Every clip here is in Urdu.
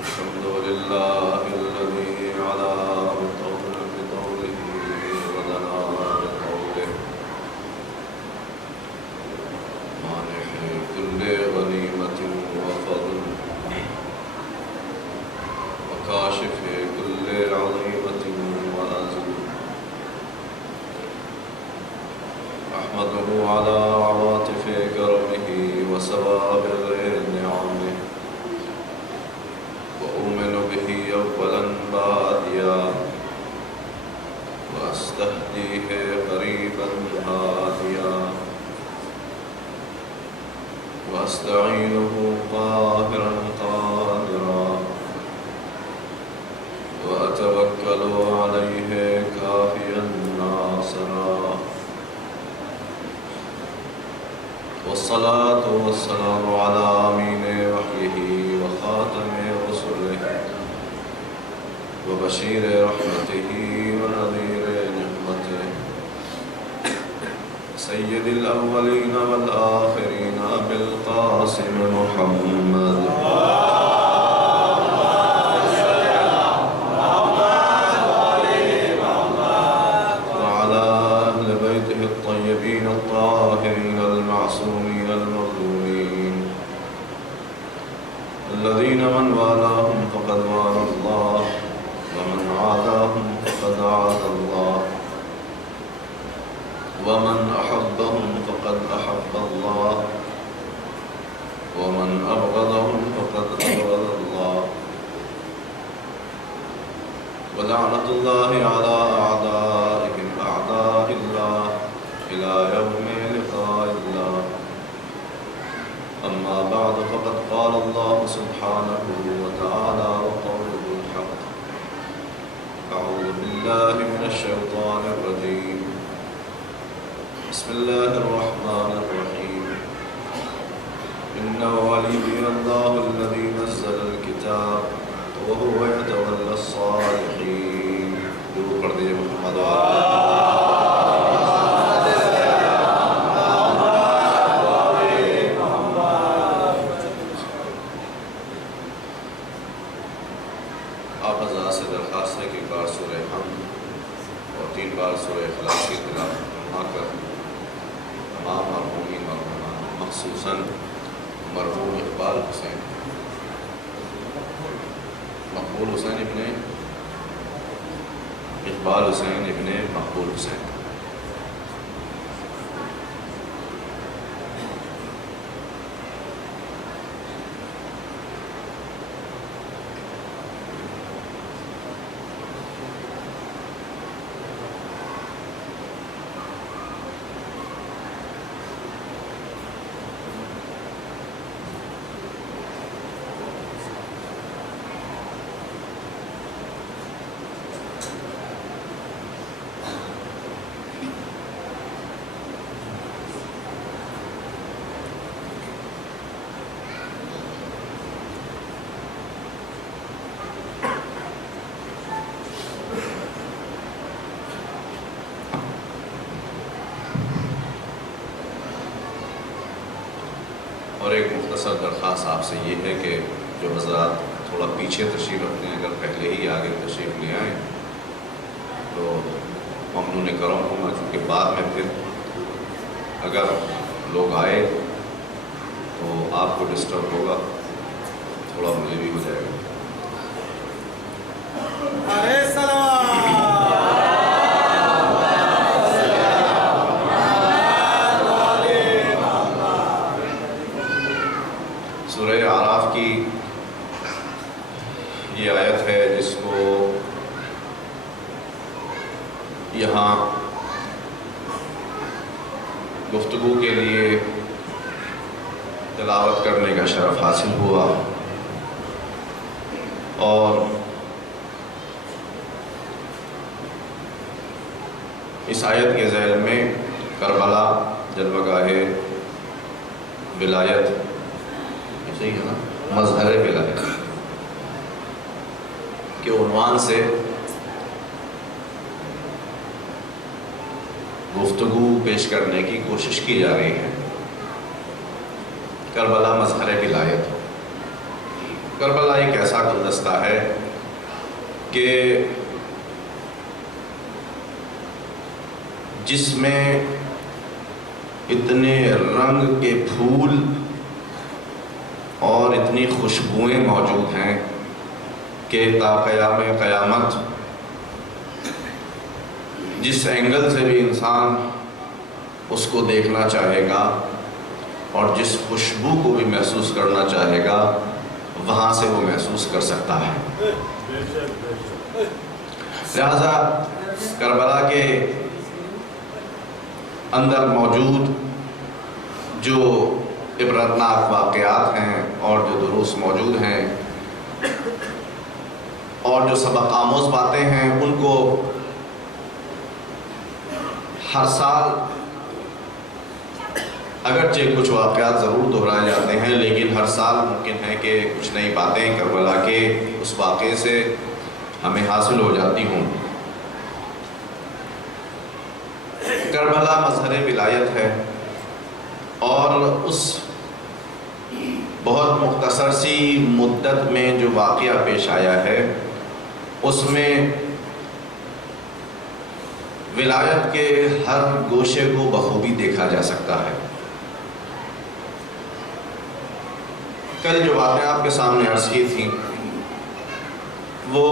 الحمد لله الذي علا بقوله ودنا بقوله مانح كل غنيمة وفضل وكاشف كل عظيمة وأزل أحمده على عواطف كرمه وسوابغ نعمه وأؤمن به أولا باديا وأستهديه قريبا هاديا وأستعينه قاهرا قادرا وأتوكل عليه كافيا ناصرا والصلاة والسلام على أمين وحيه وخاتم رسله وبشير رحمته ونذير نعمته سيد الأولين والآخرين أبي القاسم محمد وعلى أهل بيته الطيبين الطاهرين المعصومين المظلومين الذين من والاهم فقد والى الله ومن عاداهم فقد عاد الله ومن أحبهم فقد أحب الله ومن أبغضهم فقد أبغض الله ولعنة الله على أعدائهم أعداء الله إلى يوم لقاء الله أما بعد فقد قال الله سبحانه وتعالى وقوله الحق أعوذ بالله من الشيطان الرجيم بسم الله الرحمن الرحيم إن ولي الله الذي نزل الكتاب وهو يتولى الصالحين درود پڑھ دیجیے محمد آپ حضرات سے درخواست ہے کہ ایک بار سورہ حمد اور 3 بار سورہ اخلاص کی تلاوت فرما کر تمام مرحومین مرحومات مخصوصاً مرحوم اقبال حسین مقبول حسین ابن اقبال حسین ابن مقبول حسین اور ایک مختصر درخواست آپ سے یہ ہے کہ جو حضرات تھوڑا پیچھے تشریف رکھتے ہیں اگر پہلے ہی آگے تشریف لے آئیں تو ممنون کرم ہوں گا، چونکہ بعد میں پھر اگر لوگ آئے تو آپ کو ڈسٹرب ہوگا، تھوڑا مجھے بھی ہو جائے گا۔ سورہ اعراف کی یہ آیت ہے جس کو یہاں گفتگو کے لیے تلاوت کرنے کا شرف حاصل ہوا، اور اس آیت کے ذیل میں کربلا جلوہ گاہ ولایت، صحیح ہے نا، مظہر ولایت کے عنوان سے گفتگو پیش کرنے کی کوشش کی جا رہی ہے۔ کربلا مظہر ولایت، کربلا ایک ایسا گلدستہ ہے کہ جس میں اتنے رنگ کے پھول اور اتنی خوشبوئیں موجود ہیں کہ تا قیام قیامت جس اینگل سے بھی انسان اس کو دیکھنا چاہے گا اور جس خوشبو کو بھی محسوس کرنا چاہے گا وہاں سے وہ محسوس کر سکتا ہے۔ لہذا کربلا کے اندر موجود جو عبرتناک واقعات ہیں اور جو دروس موجود ہیں اور جو سبق آموز باتیں ہیں، ان کو ہر سال اگرچہ کچھ واقعات ضرور دہرائے جاتے ہیں، لیکن ہر سال ممکن ہے کہ کچھ نئی باتیں کربلا کے اس واقعے سے ہمیں حاصل ہو جاتی ہوں۔ کربلا مظہر ولایت ہے، اور اس بہت مختصر سی مدت میں جو واقعہ پیش آیا ہے اس میں ولایت کے ہر گوشے کو بخوبی دیکھا جا سکتا ہے۔ کل جو باتیں آپ کے سامنے عرض کی تھیں وہ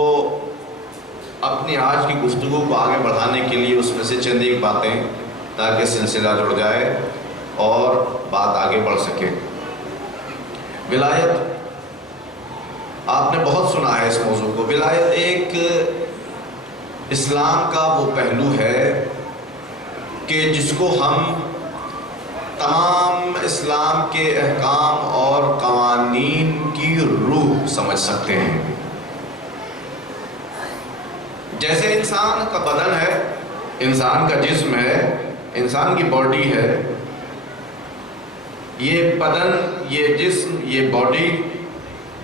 اپنی آج کی گفتگو کو آگے بڑھانے کے لیے اس میں سے چند ایک باتیں، تاکہ سلسلہ جڑ جائے اور بات آگے بڑھ سکے۔ ولایت، آپ نے بہت سنا ہے اس موضوع کو۔ ولایت ایک اسلام کا وہ پہلو ہے کہ جس کو ہم تمام اسلام کے احکام اور قوانین کی روح سمجھ سکتے ہیں۔ جیسے انسان کا بدن ہے، انسان کا جسم ہے، انسان کی باڈی ہے، یہ بدن، یہ جسم، یہ باڈی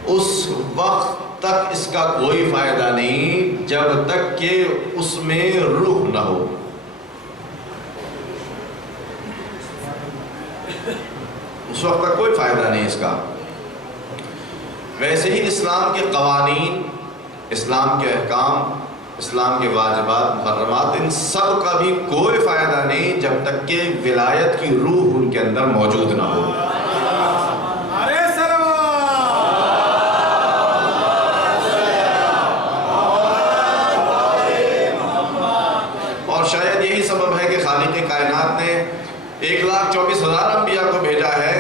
اس وقت تک اس کا کوئی فائدہ نہیں جب تک کہ اس میں روح نہ ہو۔ اس وقت تک کوئی فائدہ نہیں اس کا۔ ویسے ہی اسلام کے قوانین، اسلام کے احکام، اسلام کے واجبات، محرمات، ان سب کا بھی کوئی فائدہ نہیں جب تک کہ ولایت کی روح ان کے اندر موجود نہ ہو۔ اور شاید یہی سبب ہے کہ خالق کائنات نے 1,24,000 انبیاء کو بھیجا ہے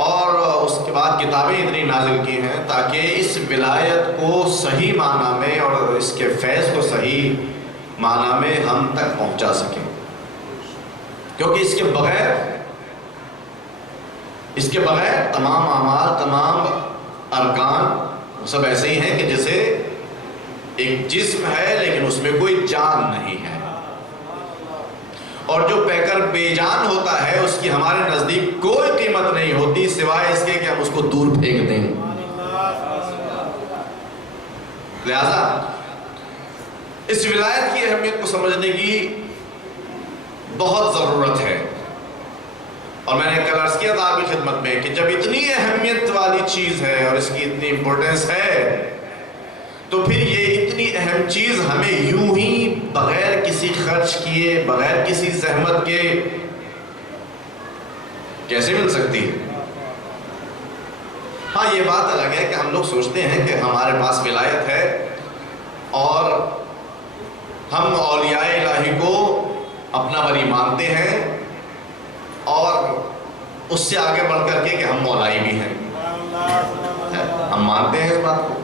اور اس کے بعد کتابیں اتنی نازل کی ہیں تاکہ اس ولایت کو صحیح معنی میں اور اس کے فیض کو صحیح معنی میں ہم تک پہنچا سکیں، کیونکہ اس کے بغیر تمام اعمال، تمام ارکان سب ایسے ہی ہیں کہ جیسے ایک جسم ہے لیکن اس میں کوئی جان نہیں ہے، اور جو پہ کر بے جان ہوتا ہے اس کی ہمارے نزدیک کوئی قیمت نہیں ہوتی سوائے اس کے کہ ہم اس کو دور پھینک دیں۔ لہذا اس ولایت کی اہمیت کو سمجھنے کی بہت ضرورت ہے، اور میں نے کل عرض کیا تھا آپ کی خدمت میں کہ جب اتنی اہمیت والی چیز ہے اور اس کی اتنی امپورٹنس ہے تو پھر یہ اتنی اہم چیز ہمیں یوں ہی بغیر کسی خرچ کیے، بغیر کسی زحمت کے کیسے مل سکتی ہے؟ ہاں، یہ بات الگ ہے کہ ہم لوگ سوچتے ہیں کہ ہمارے پاس ولایت ہے اور ہم اولیاء الہی کو اپنا ولی مانتے ہیں اور اس سے آگے بڑھ کر کے کہ ہم مولائی بھی ہیں، ہم مانتے ہیں اس بات کو،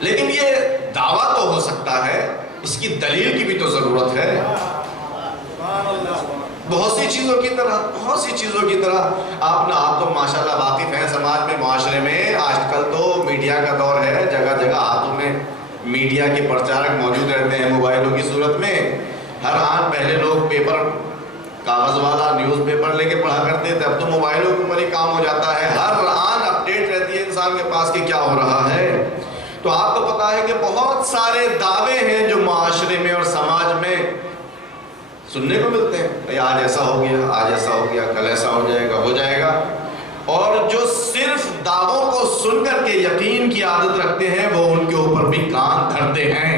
لیکن یہ دعویٰ تو ہو سکتا ہے، اس کی دلیل کی بھی تو ضرورت ہے۔ بہت سی چیزوں کی طرح آپ تو ماشاءاللہ واقف ہیں سماج میں، معاشرے میں آج کل تو میڈیا کا دور ہے، جگہ جگہ ہاتھوں میں میڈیا کے پرچارک موجود رہتے ہیں موبائلوں کی صورت میں۔ ہر آن پہلے لوگ پیپر، کاغذ والا نیوز پیپر لے کے پڑھا کرتے تھے، اب تو موبائلوں کے اوپر ہی کام ہو جاتا ہے، ہر آن اپڈیٹ رہتی ہے انسان کے پاس کہ کیا ہو رہا ہے۔ تو آپ کو پتا ہے کہ بہت سارے دعوے ہیں جو معاشرے میں اور سماج میں سننے کو ملتے ہیں، آج ایسا ہو گیا، آج ایسا ہو گیا، کل ایسا ہو جائے گا۔ اور جو صرف دعووں کو سن کر کے یقین کی عادت رکھتے ہیں وہ ان کے اوپر بھی کان دھرتے ہیں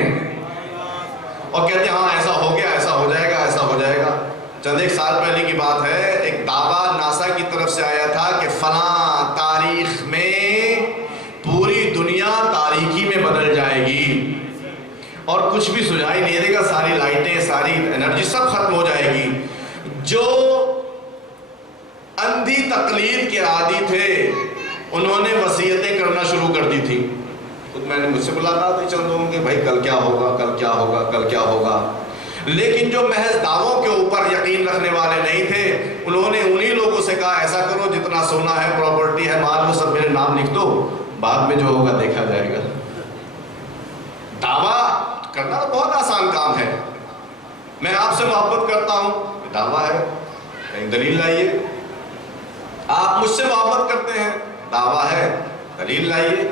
اور کہتے ہیں ہاں ایسا ہو گیا، ایسا ہو جائے گا، ایسا ہو جائے گا۔ چند ایک سال پہلے کی بات ہے، ایک دعویٰ ناسا کی طرف سے آیا تھا کہ فلاں تاریخ میں پوری دنیا تاریکی میں بدل جائے گی اور کچھ بھی سجائی نہیں دے گا، ساری لائٹیں، ساری انرجی سب ختم ہو جائے گی۔ جو اندھی تقلید کے عادی تھے انہوں نے وصیتیں کرنا شروع کر دی تھی۔ خود میں نے مجھ سے ملاقات ہوئی چند لوگوں کے، بھائی کل کیا ہوگا، کل کیا ہوگا، کل کیا ہوگا۔ لیکن جو محض دعووں کے اوپر یقین رکھنے والے نہیں تھے انہوں نے انہی لوگوں سے کہا ایسا کرو جتنا سونا ہے، پراپرٹی ہے، مال، وہ سب میرے نام لکھ دو، بعد میں جو ہوگا دیکھا جائے گا۔ دعویٰ کرنا بہت آسان کام ہے۔ میں آپ سے محبت کرتا ہوں، دعویٰ ہے، کہیں دلیل لائیے۔ آپ مجھ سے محبت کرتے ہیں، دعویٰ ہے، دلیل لائیے۔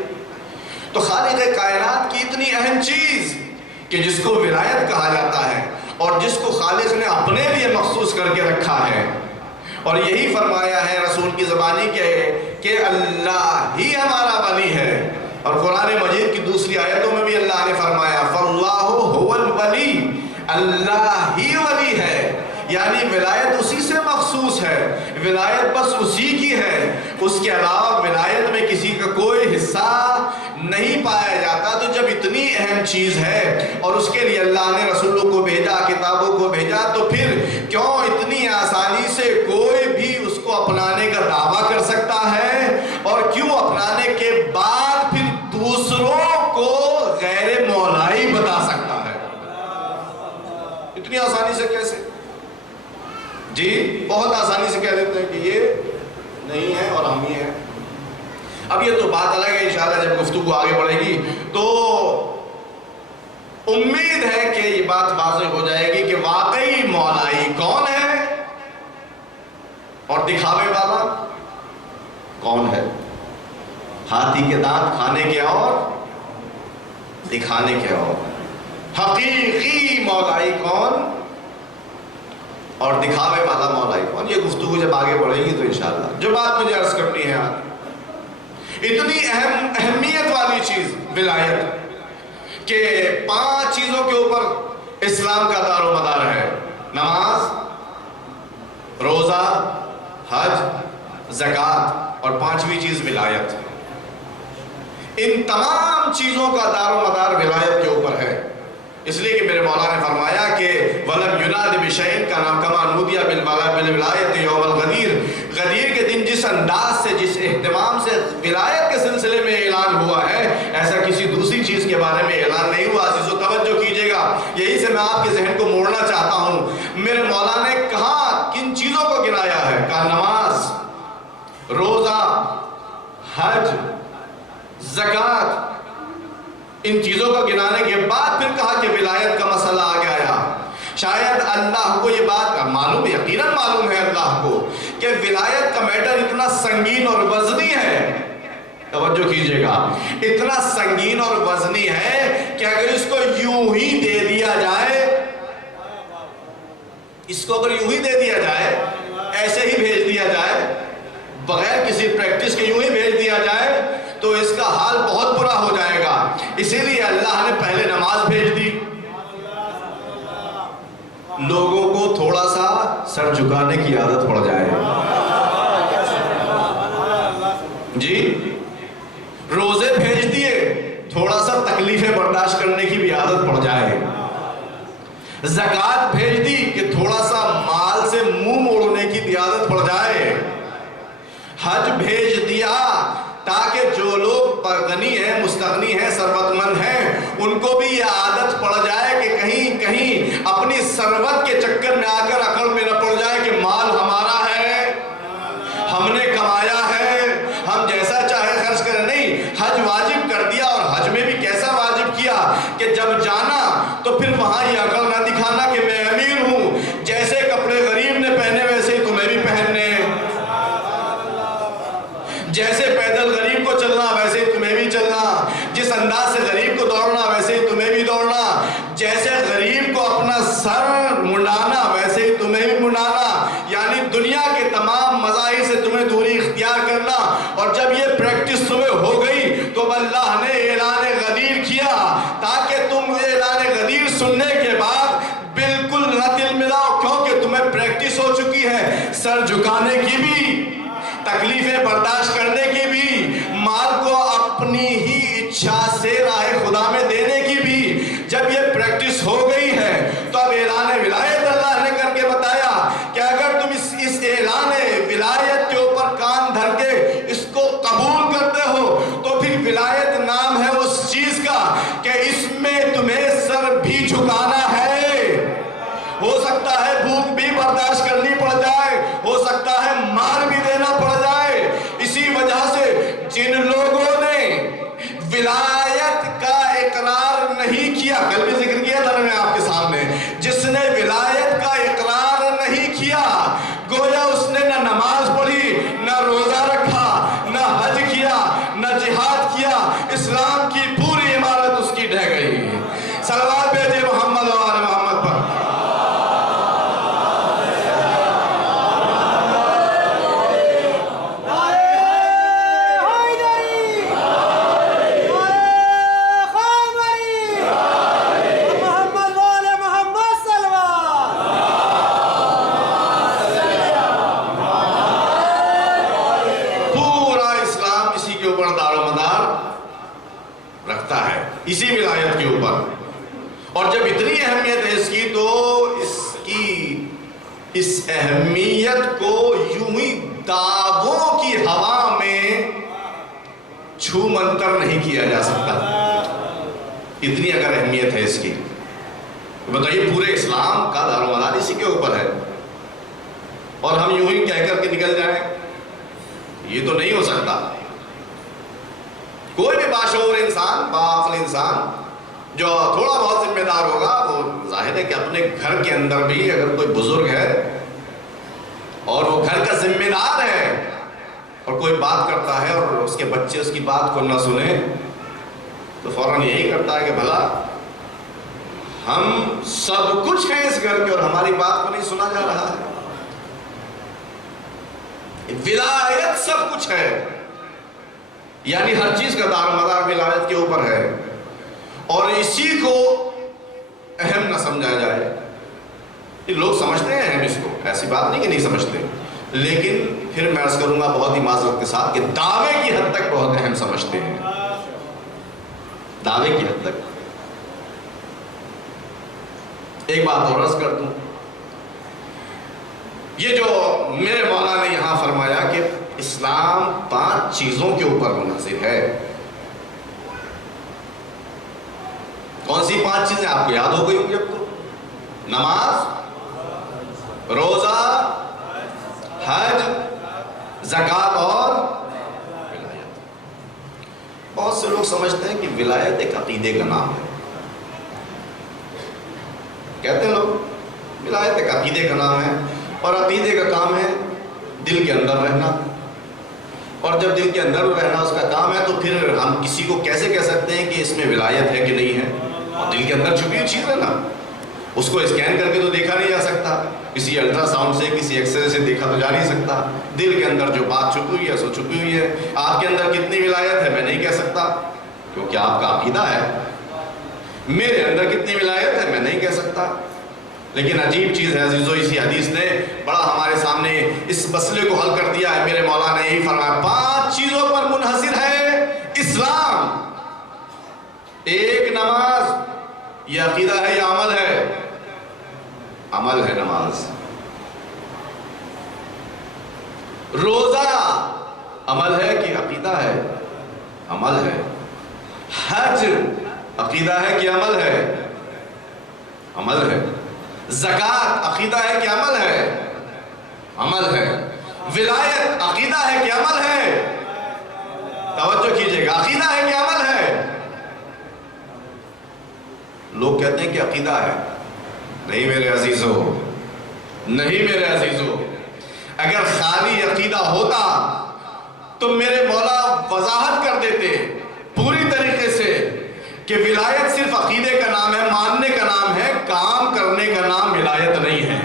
تو خالق کائنات کی اتنی اہم چیز کہ جس کو ولایت کہا جاتا ہے اور جس کو خالق نے اپنے لیے مخصوص کر کے رکھا ہے، اور یہی فرمایا ہے رسول کی زبانی کہ اللہ ہی ہمارا ولی ہے، اور قرآن مجید کی دوسری آیتوں میں بھی اللہ نے فرمایا فَاللَّهُ هُوَ الْوَلِي، اللہ ہی ولی ہے، یعنی ولایت اسی سے مخصوص ہے، ولایت بس اسی کی ہے، اس کے علاوہ ولایت میں کسی کا کوئی حصہ نہیں پایا جاتا۔ تو جب اتنی اہم چیز ہے اور اس کے لیے اللہ نے رسولوں کو بھیجا، کتابوں کو بھیجا، تو پھر کیوں اتنی آسانی سے کوئی بھی اس کو اپنانے کا دعویٰ کر سکتا ہے، اور کیوں اپنانے کے بعد پھر دوسروں کو غیر مولائی بتا سکتا ہے؟ اتنی آسانی سے کیسے؟ جی بہت آسانی سے کہہ دیتے ہیں کہ یہ نہیں ہے اور ہم ہی ہیں۔ اب یہ تو بات الگ ہے، انشاءاللہ جب گفتگو آگے بڑھے گی تو امید ہے کہ یہ بات واضح ہو جائے گی کہ واقعی مولائی کون ہے اور دکھاوے والا کون ہے۔ ہاتھی کے دانت کھانے کے اور دکھانے کے اور، حقیقی مولائی کون اور دکھاوے والا مولائی کون، یہ گفتگو جب آگے بڑھے گی تو انشاءاللہ۔ جو بات مجھے عرض کرنی ہے آج، اتنی اہمیت والی چیز ولایت کہ 5 چیزوں کے اوپر اسلام کا دار و مدار ہے: نماز، روزہ، حج، زکوٰۃ، اور 5ویں چیز ولایت۔ ان تمام چیزوں کا دار و مدار ولایت کے اوپر ہے، اس لیے کہ میرے مولا نے فرمایا کہ وَلَمْ يُنَادِ بِشَيْءٍ كَمَا نُودِيَ بِالْوِلَایَةِ یوم الغدیر، غدیر کے دن جس انداز سے، جس اہتمام سے ولایت کے سلسلے میں اعلان ہوا ہے، ایسا کسی دوسری چیز کے بارے میں اعلان نہیں ہوا۔ عزیزو توجہ کیجئے گا، یہی سے میں آپ کے ذہن کو موڑنا چاہتا ہوں۔ میرے مولا نے کہاں کن چیزوں کو گنایا ہے؟ کہا نماز، روزہ، حج، زکوٰۃ، ان چیزوں کو گنانے کے بعد پھر کہا کہ ولایت کا مسئلہ آ گیا۔ شاید اللہ کو یہ بات معلوم، یقیناً معلوم ہے اللہ کو کہ ولایت کا میٹر اتنا سنگین اور وزنی ہے، توجہ کیجئے گا، اتنا سنگین اور وزنی ہے کہ اگر اس کو یوں ہی دے دیا جائے، اس کو اگر یوں ہی دے دیا جائے، ایسے ہی بھیج دیا جائے، بغیر کسی پریکٹس کے یوں ہی بھیج دیا جائے، تو اس کا حال بہت برا ہو جائے گا۔ اسی لیے اللہ نے پہلے نماز بھیج دی، لوگوں کو تھوڑا سا سر جھکانے کی عادت پڑ جائے، جی روزے بھیج دیے، تھوڑا سا تکلیفیں برداشت کرنے کی بھی عادت پڑ جائے، زکوٰۃ بھیج دی کہ تھوڑا سا مال سے منہ موڑنے کی بھی عادت پڑ جائے، حج بھیج دیا تاکہ جو لوگ غنی ہیں، مستغنی ہیں، ثروت مند ہیں، ان کو بھی یہ عادت پڑ جائے کہ کہیں کہیں اپنی ثروت کے چکر میں آ کر اکڑ میں نہ پڑ جائے کہ مال ہمارا ہے، ہم نے کمایا ہے، ہم جیسا چاہے خرچ کریں۔ نہیں، حج واجب کر دیا، اور حج میں بھی کیسا واجب کیا کہ جب جانا تو پھر وہاں یہ عقل نہ دکھانا کہ میں امیر ہوں، جیسے کپڑے غریب نے پہنے ویسے ہی تمہیں بھی پہننے، جیسے پیدل غریب کو چلنا ویسے ہی تمہیں بھی چلنا، جس انداز سے غریب کو دوڑنا ویسے ہی تمہیں بھی دوڑنا، جیسے غریب کو اپنا سر منڈانا ویسے ہی تمہیں بھی منڈانا، یعنی دنیا کے تمام مظاہر سے تمہیں دوری اختیار کرنا، اللہ نے اعلان غدیر کیا تاکہ تم اعلان غدیر سننے کے بعد بالکل نہ دل ملاؤ، کیونکہ تمہیں پریکٹس ہو چکی ہے سر جھکانے کی بھی، تکلیفیں برداشت کرنے کی بھی، مال کو اپنی ہی اچھا سے راہ خدا میں دینے کی بھی۔ جب یہ پریکٹس ہو گئی ہے تو اب اعلان ولایت اللہ نے کر کے بتایا کہ اگر تم اس اعلان ولایت کے اوپر کان دھر کے اس کو قبول کرتے ہو تو پھر ولایت نام ہے اس چیز کا کہ اس میں تمہیں سر بھی جھکانا ہے۔ ہو سکتا ہے بھوک بھی برداشت کرنی پڑ جائے، ہو سکتا ہے مار بھی دینا پڑ جائے۔ اسی وجہ سے جن لوگوں نے ولایت کا اقرار نہیں کیا، کل بھی ذکر کیا تھا میں آپ کے سامنے، جس نے ولایت کا اقرار نہیں کیا گویا اس نے نہ نماز پڑھی، نہ روزہ رکھا، نہ حج کیا، نہ جہاد کیا، اسلام کی پوری عمارت اس کی ڈھہ گئی۔ صلوات بھیجئے محمد و آل محمد پر۔ اسی ولایت کے اوپر، اور جب اتنی اہمیت ہے اس کی تو اس اہمیت کو یوں ہی دعووں کی ہوا میں چھو منتر نہیں کیا جا سکتا، اتنی اگر اہمیت ہے اس کی۔ بتائیے پورے اسلام کا دار و مدار اسی کے اوپر ہے، اور ہم یوں ہی کہہ کر کے نکل جائیں، یہ تو نہیں ہو سکتا۔ کوئی بھی باشعور انسان، باعقل انسان جو تھوڑا بہت ذمہ دار ہوگا، وہ ظاہر ہے کہ اپنے گھر کے اندر بھی اگر کوئی بزرگ ہے اور وہ گھر کا ذمہ دار ہے اور کوئی بات کرتا ہے اور اس کے بچے اس کی بات کو نہ سنیں تو فوراً یہی کرتا ہے کہ بھلا ہم سب کچھ ہیں اس گھر کے اور ہماری بات کو نہیں سنا جا رہا ہے۔ ولایت سب کچھ ہے، یعنی ہر چیز کا دار و مدار ولایت کے اوپر ہے، اور اسی کو اہم نہ سمجھا جائے۔ لوگ سمجھتے ہیں اہم اس کو، ایسی بات نہیں کہ نہیں سمجھتے، لیکن پھر میں عرض کروں گا بہت ہی معذرت کے ساتھ کہ دعوے کی حد تک بہت اہم سمجھتے ہیں، دعوے کی حد تک۔ ایک بات اور عرض کر دوں، یہ جو میرے مولا نے یہاں فرمایا کہ اسلام 5 چیزوں کے اوپر منحصر ہے، کون سی 5 چیزیں آپ کو یاد ہو گئی ہوں گی اب تو؟ نماز، روزہ، حج، زکوٰۃ اور ولایت۔ بہت سے لوگ سمجھتے ہیں کہ ولایت ایک عقیدے کا نام ہے، کہتے ہیں لوگ ولایت ایک عقیدے کا نام ہے، اور عقیدے کا کام ہے دل کے اندر رہنا، اور جب دل کے اندر رہنا اس کا کام ہے تو پھر ہم کسی کو کیسے کہہ سکتے ہیں کہ اس میں ولایت ہے کہ نہیں ہے؟ اور دل کے اندر چھپی ہوئی چیز ہے نا، اس کو اسکین کر کے تو دیکھا نہیں جا سکتا، کسی الٹرا ساؤنڈ سے کسی ایکس رے سے دیکھا تو جا نہیں سکتا۔ دل کے اندر جو بات چھپی ہوئی ہے سو چھپی ہوئی ہے۔ آپ کے اندر کتنی ولایت ہے میں نہیں کہہ سکتا کیونکہ آپ کا عقیدہ ہے، میرے اندر کتنی ولایت ہے میں نہیں کہہ سکتا، لیکن عجیب چیز ہے عزیزو، اسی حدیث نے بڑا ہمارے سامنے اس مسئلے کو حل کر دیا ہے۔ میرے مولا نے یہی فرمایا 5 چیزوں پر منحصر ہے اسلام۔ 1 نماز، یہ عقیدہ ہے یا عمل ہے؟ عمل ہے نماز۔ روزہ عمل ہے کہ عقیدہ ہے؟ عمل ہے۔ حج عقیدہ ہے کہ عمل ہے؟ عمل ہے۔ زکوٰۃ عقیدہ ہے کہ عمل ہے؟ عمل ہے۔ ولایت عقیدہ ہے کہ عمل ہے؟ توجہ کیجئے گا، عقیدہ ہے کہ عمل ہے؟ لوگ کہتے ہیں کہ عقیدہ ہے، نہیں میرے عزیزو، نہیں میرے عزیزو، اگر خالی عقیدہ ہوتا تو میرے مولا وضاحت کر دیتے پوری طریقے سے کہ ولایت صرف عقیدے کا نام ہے، ماننے کا نام ہے، کام کرنے کا نام ولایت نہیں ہے۔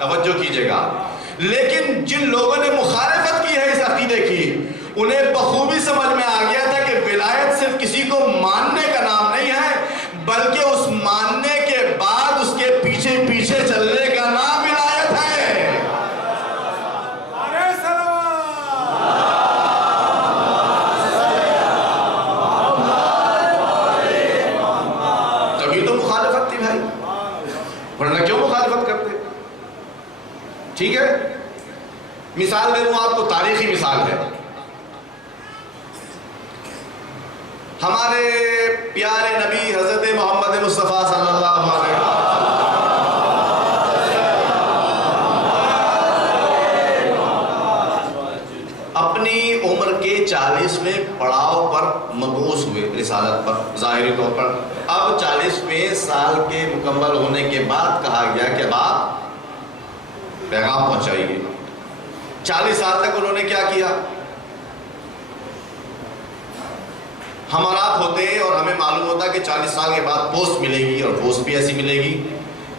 توجہ کیجئے گا، لیکن جن لوگوں نے مخالفت کی ہے اس عقیدے کی، انہیں بخوبی سمجھ میں آ گیا تھا کہ ولایت صرف کسی کو ماننے کا نام نہیں ہے، بلکہ اس ماننے کے بعد اس کے پیچھے پیچھے چلنے کا نام ولایت ہے۔ تبھی تو مخالفت تھی بھائی، ورنہ کیوں مخالفت کرتے؟ ٹھیک ہے، مثال دے دوں آپ کو، تاریخی مثال ہے۔ ہمارے پیارے نبی حضرت محمد مصطفیٰ صلی اللہ علیہ وسلم اپنی عمر کے 40ویں پڑاؤ پر مبعوث ہوئے رسالت پر ظاہری طور پر۔ اب 40ویں سال کے مکمل ہونے کے بعد کہا گیا کہ آپ پیغام پہنچائیے۔ 40 سال تک انہوں نے کیا کیا؟ ہمارات ہوتے اور ہمیں معلوم ہوتا کہ 40 سال کے بعد پوسٹ ملے گی، اور پوسٹ بھی ایسی ملے گی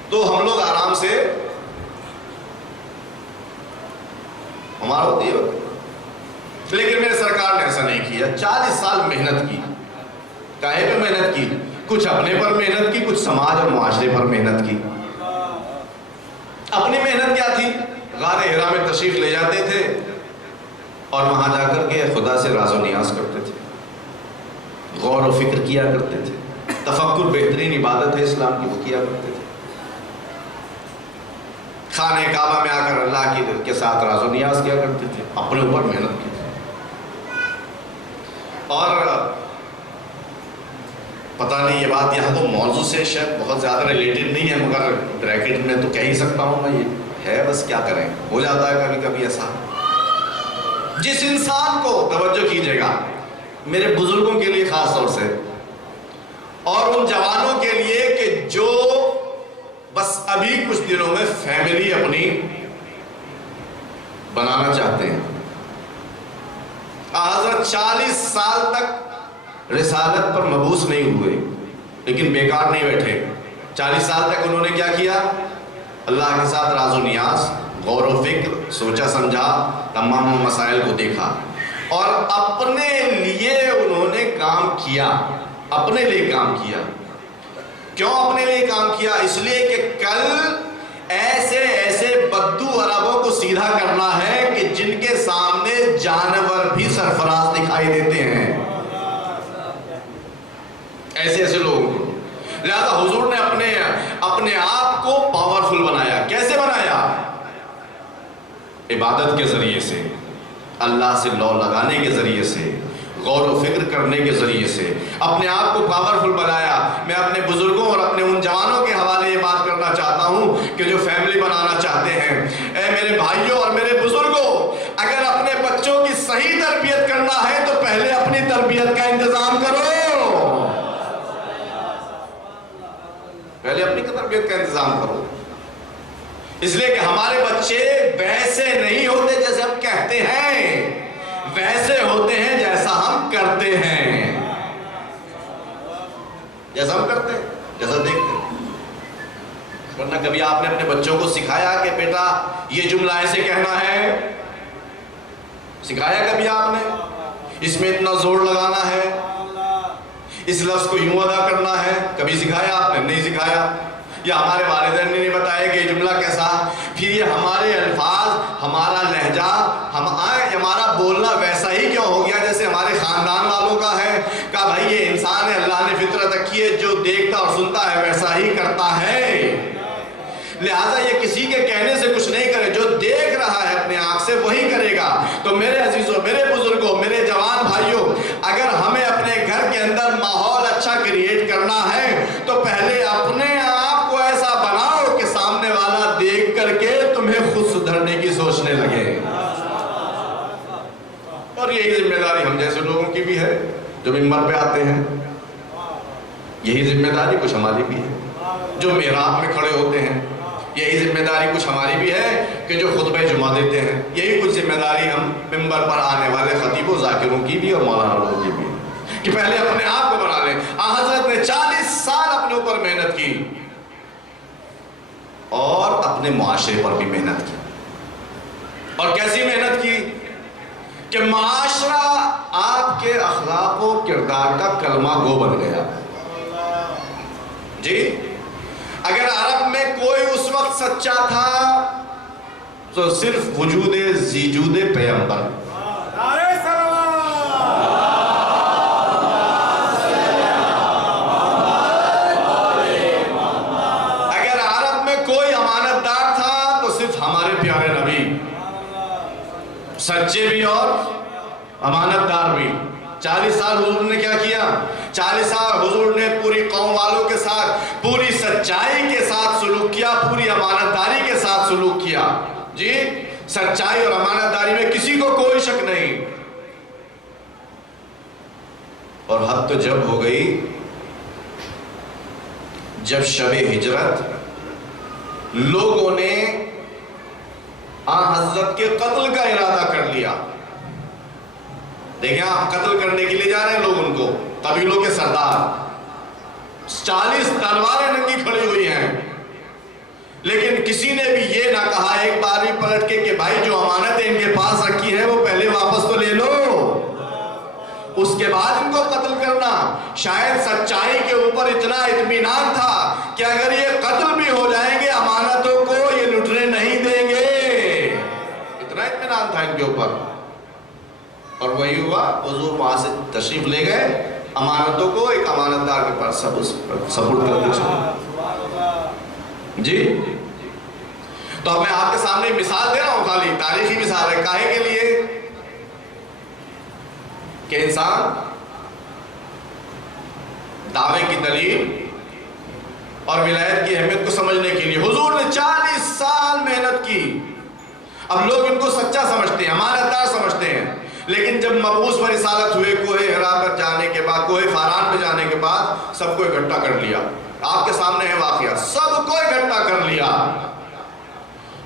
تو ہم لوگ آرام سے ہمارا ہوتی ہے۔ لیکن میرے سرکار نے ایسا نہیں کیا، 40 سال محنت کی۔ کاہے پہ محنت کی؟ کچھ اپنے پر محنت کی، کچھ سماج اور معاشرے پر محنت کی۔ اپنی محنت کیا تھی؟ غار حرا میں تشریف لے جاتے تھے اور وہاں جا کر کے خدا سے راز و نیاز کرتے تھے، غور و فکر کیا کرتے تھے۔ تفکر بہترین عبادت ہے اسلام کی، وہ کیا کرتے تھے۔ خانہ کعبہ میں آ کر اللہ کے ساتھ راز و نیاز کیا کرتے تھے، اپنے اوپر محنت کی تھی۔ اور پتہ نہیں یہ بات یہاں تو موضوع سے شاید بہت زیادہ ریلیٹڈ نہیں ہے، مگر بریکٹ میں تو کہہ ہی سکتا ہوں میں، یہ ہے بس کیا کریں، ہو جاتا ہے کبھی کبھی ایسا۔ جس انسان کو، توجہ کیجئے گا میرے بزرگوں کے لیے خاص طور سے، اور ان جوانوں کے لیے کہ جو بس ابھی کچھ دنوں میں فیملی اپنی بنانا چاہتے ہیں۔ حضرت 40 سال تک رسالت پر مبعوث نہیں ہوئے، لیکن بیکار نہیں بیٹھے۔ 40 سال تک انہوں نے کیا کیا؟ اللہ کے ساتھ راز و نیاز، غور و فکر، سوچا سمجھا، تمام مسائل کو دیکھا، اور اپنے لیے انہوں نے کام کیا۔ اپنے لیے کام کیا۔ کیوں اپنے لیے کام کیا؟ اس لیے کہ کل ایسے ایسے بدو عربوں کو سیدھا کرنا ہے کہ جن کے سامنے جانور بھی سرفراز دکھائی دیتے ہیں، ایسے ایسے لوگ۔ لہذا حضور نے اپنے آپ کو پاورفل بنایا۔ کیسے بنایا؟ عبادت کے ذریعے سے، اللہ سے لو لگانے کے ذریعے سے، غور و فکر کرنے کے ذریعے سے اپنے آپ کو پاورفل بنایا۔ میں اپنے بزرگوں اور اپنے ان جوانوں کے حوالے یہ بات کرنا چاہتا ہوں کہ جو فیملی بنانا چاہتے ہیں، اے میرے بھائیوں اور میرے بزرگوں، اگر اپنے بچوں کی صحیح تربیت کرنا ہے تو پہلے اپنی تربیت کا انتظام کرو۔ پہلے اپنی تربیت کا انتظام کرو، اس لیے کہ ہمارے بچے ویسے نہیں ہوتے جیسے ہم کہتے ہیں، ویسے ہوتے ہیں جیسا ہم کرتے ہیں، جیسا ہم کرتے ہیں، جیسا دیکھتے ہیں۔ ورنہ کبھی آپ نے اپنے بچوں کو سکھایا کہ بیٹا یہ جملہ ایسے کہنا ہے؟ سکھایا کبھی آپ نے؟ اس میں اتنا زور لگانا ہے، اس لفظ کو یوں ادا کرنا ہے؟ کبھی سکھایا آپ نے؟ نہیں سکھایا۔ یا ہمارے والدین نے نہیں بتایا کہ یہ جملہ کیسا؟ پھر یہ ہمارے الفاظ، ہمارا لہجہ، ہمارا بولنا ویسا ہی کیوں ہو گیا جیسے ہمارے خاندان والوں کا ہے؟ کہا بھائی یہ انسان ہے، اللہ نے فطرت رکھی ہے، جو دیکھتا اور سنتا ہے ویسا ہی کرتا ہے۔ لہٰذا یہ کسی کے کہنے سے کچھ نہیں کرے، جو دیکھ رہا ہے اپنے آنکھ سے وہی کرے گا۔ تو میرے عزیزوں، میرے بزرگوں، میرے جوان بھائیوں، اگر ہمیں اپنے گھر کے اندر ماحول اچھا کریٹ کرنا ہے تو پہلے اپنے آپ کو ایسا بناؤ کہ سامنے والا دیکھ کر کے تمہیں خود سدھرنے کی سوچنے لگے۔ اور یہی ذمہ داری ہم جیسے لوگوں کی بھی ہے جو ممبر پہ آتے ہیں، یہی ذمہ داری کچھ ہماری بھی ہے جو محراب میں کھڑے ہوتے ہیں، یہی ذمہ داری کچھ ہماری بھی ہے کہ جو خطبہ جمعہ دیتے ہیں، یہی کچھ ذمہ داری ہم ممبر پر آنے والے خطیبوں ذاکروں کی بھی اور مولانا لوگوں کی بھی ہے کہ پہلے اپنے آپ کو بنا لیں۔ حضرت نے 40 سال اپنے اوپر محنت کی اور اپنے معاشرے پر بھی محنت کی۔ اور کیسی محنت کی کہ معاشرہ آپ کے اخلاق و کردار کا کلمہ گو بن گیا. جی اگر عرب میں کوئی اس وقت سچا تھا تو صرف وجود زیجود پیغمبر. اگر عرب میں کوئی امانت دار تھا تو صرف ہمارے پیارے نبی، سچے بھی اور امانت دار بھی. 40 سال حضور نے کیا کیا؟ 40 سال حضور نے پوری قوم والوں کے ساتھ پوری سچائی کے ساتھ سلوک کیا، پوری امانت داری کے ساتھ سلوک کیا. جی سچائی اور امانت داری میں کسی کو کوئی شک نہیں. اور حد تو جب ہو گئی جب شب ہجرت لوگوں نے آن حضرت کے قتل کا ارادہ کر لیا. دیکھیں آپ قتل کرنے کے لیے جا رہے ہیں لوگ ان کو، قبیلوں کے سردار، 40 تلواریں ننگی کھڑی ہوئی ہیں، لیکن کسی نے بھی یہ نہ کہا ایک بار بھی پلٹ کے کہ بھائی جو امانت ان کے پاس رکھی ہے وہ پہلے واپس تو لے لو، اس کے بعد ان کو قتل کرنا. شاید سچائی کے اوپر اتنا اطمینان تھا کہ اگر یہ قتل بھی ہو جائیں گے امانتوں کو یہ لٹنے نہیں دیں گے، اتنا اطمینان تھا ان کے اوپر. اور وہی ہوا، حضور وہاں سے تشریف لے گئے، امانتوں کو ایک امانت دار کے پاس سپرد کر دیا. جی تو اب میں آپ کے سامنے مثال دے رہا ہوں، خالی تاریخی مثال ہے. کاہے کے لیے؟ کہ انسان دعوے کی دلیل اور ولایت کی اہمیت کو سمجھنے کے لیے حضور نے 40 سال محنت کی. اب لوگ ان کو سچا سمجھتے ہیں، امانت دار سمجھتے ہیں، لیکن جب مبعوث پر رسالت ہوئے، کوہ ہرا پر جانے کے بعد، کوہ فاران پہ جانے کے بعد سب کو اکٹھا کر لیا. آپ کے سامنے ہے واقعہ، سب کو اکٹھا کر لیا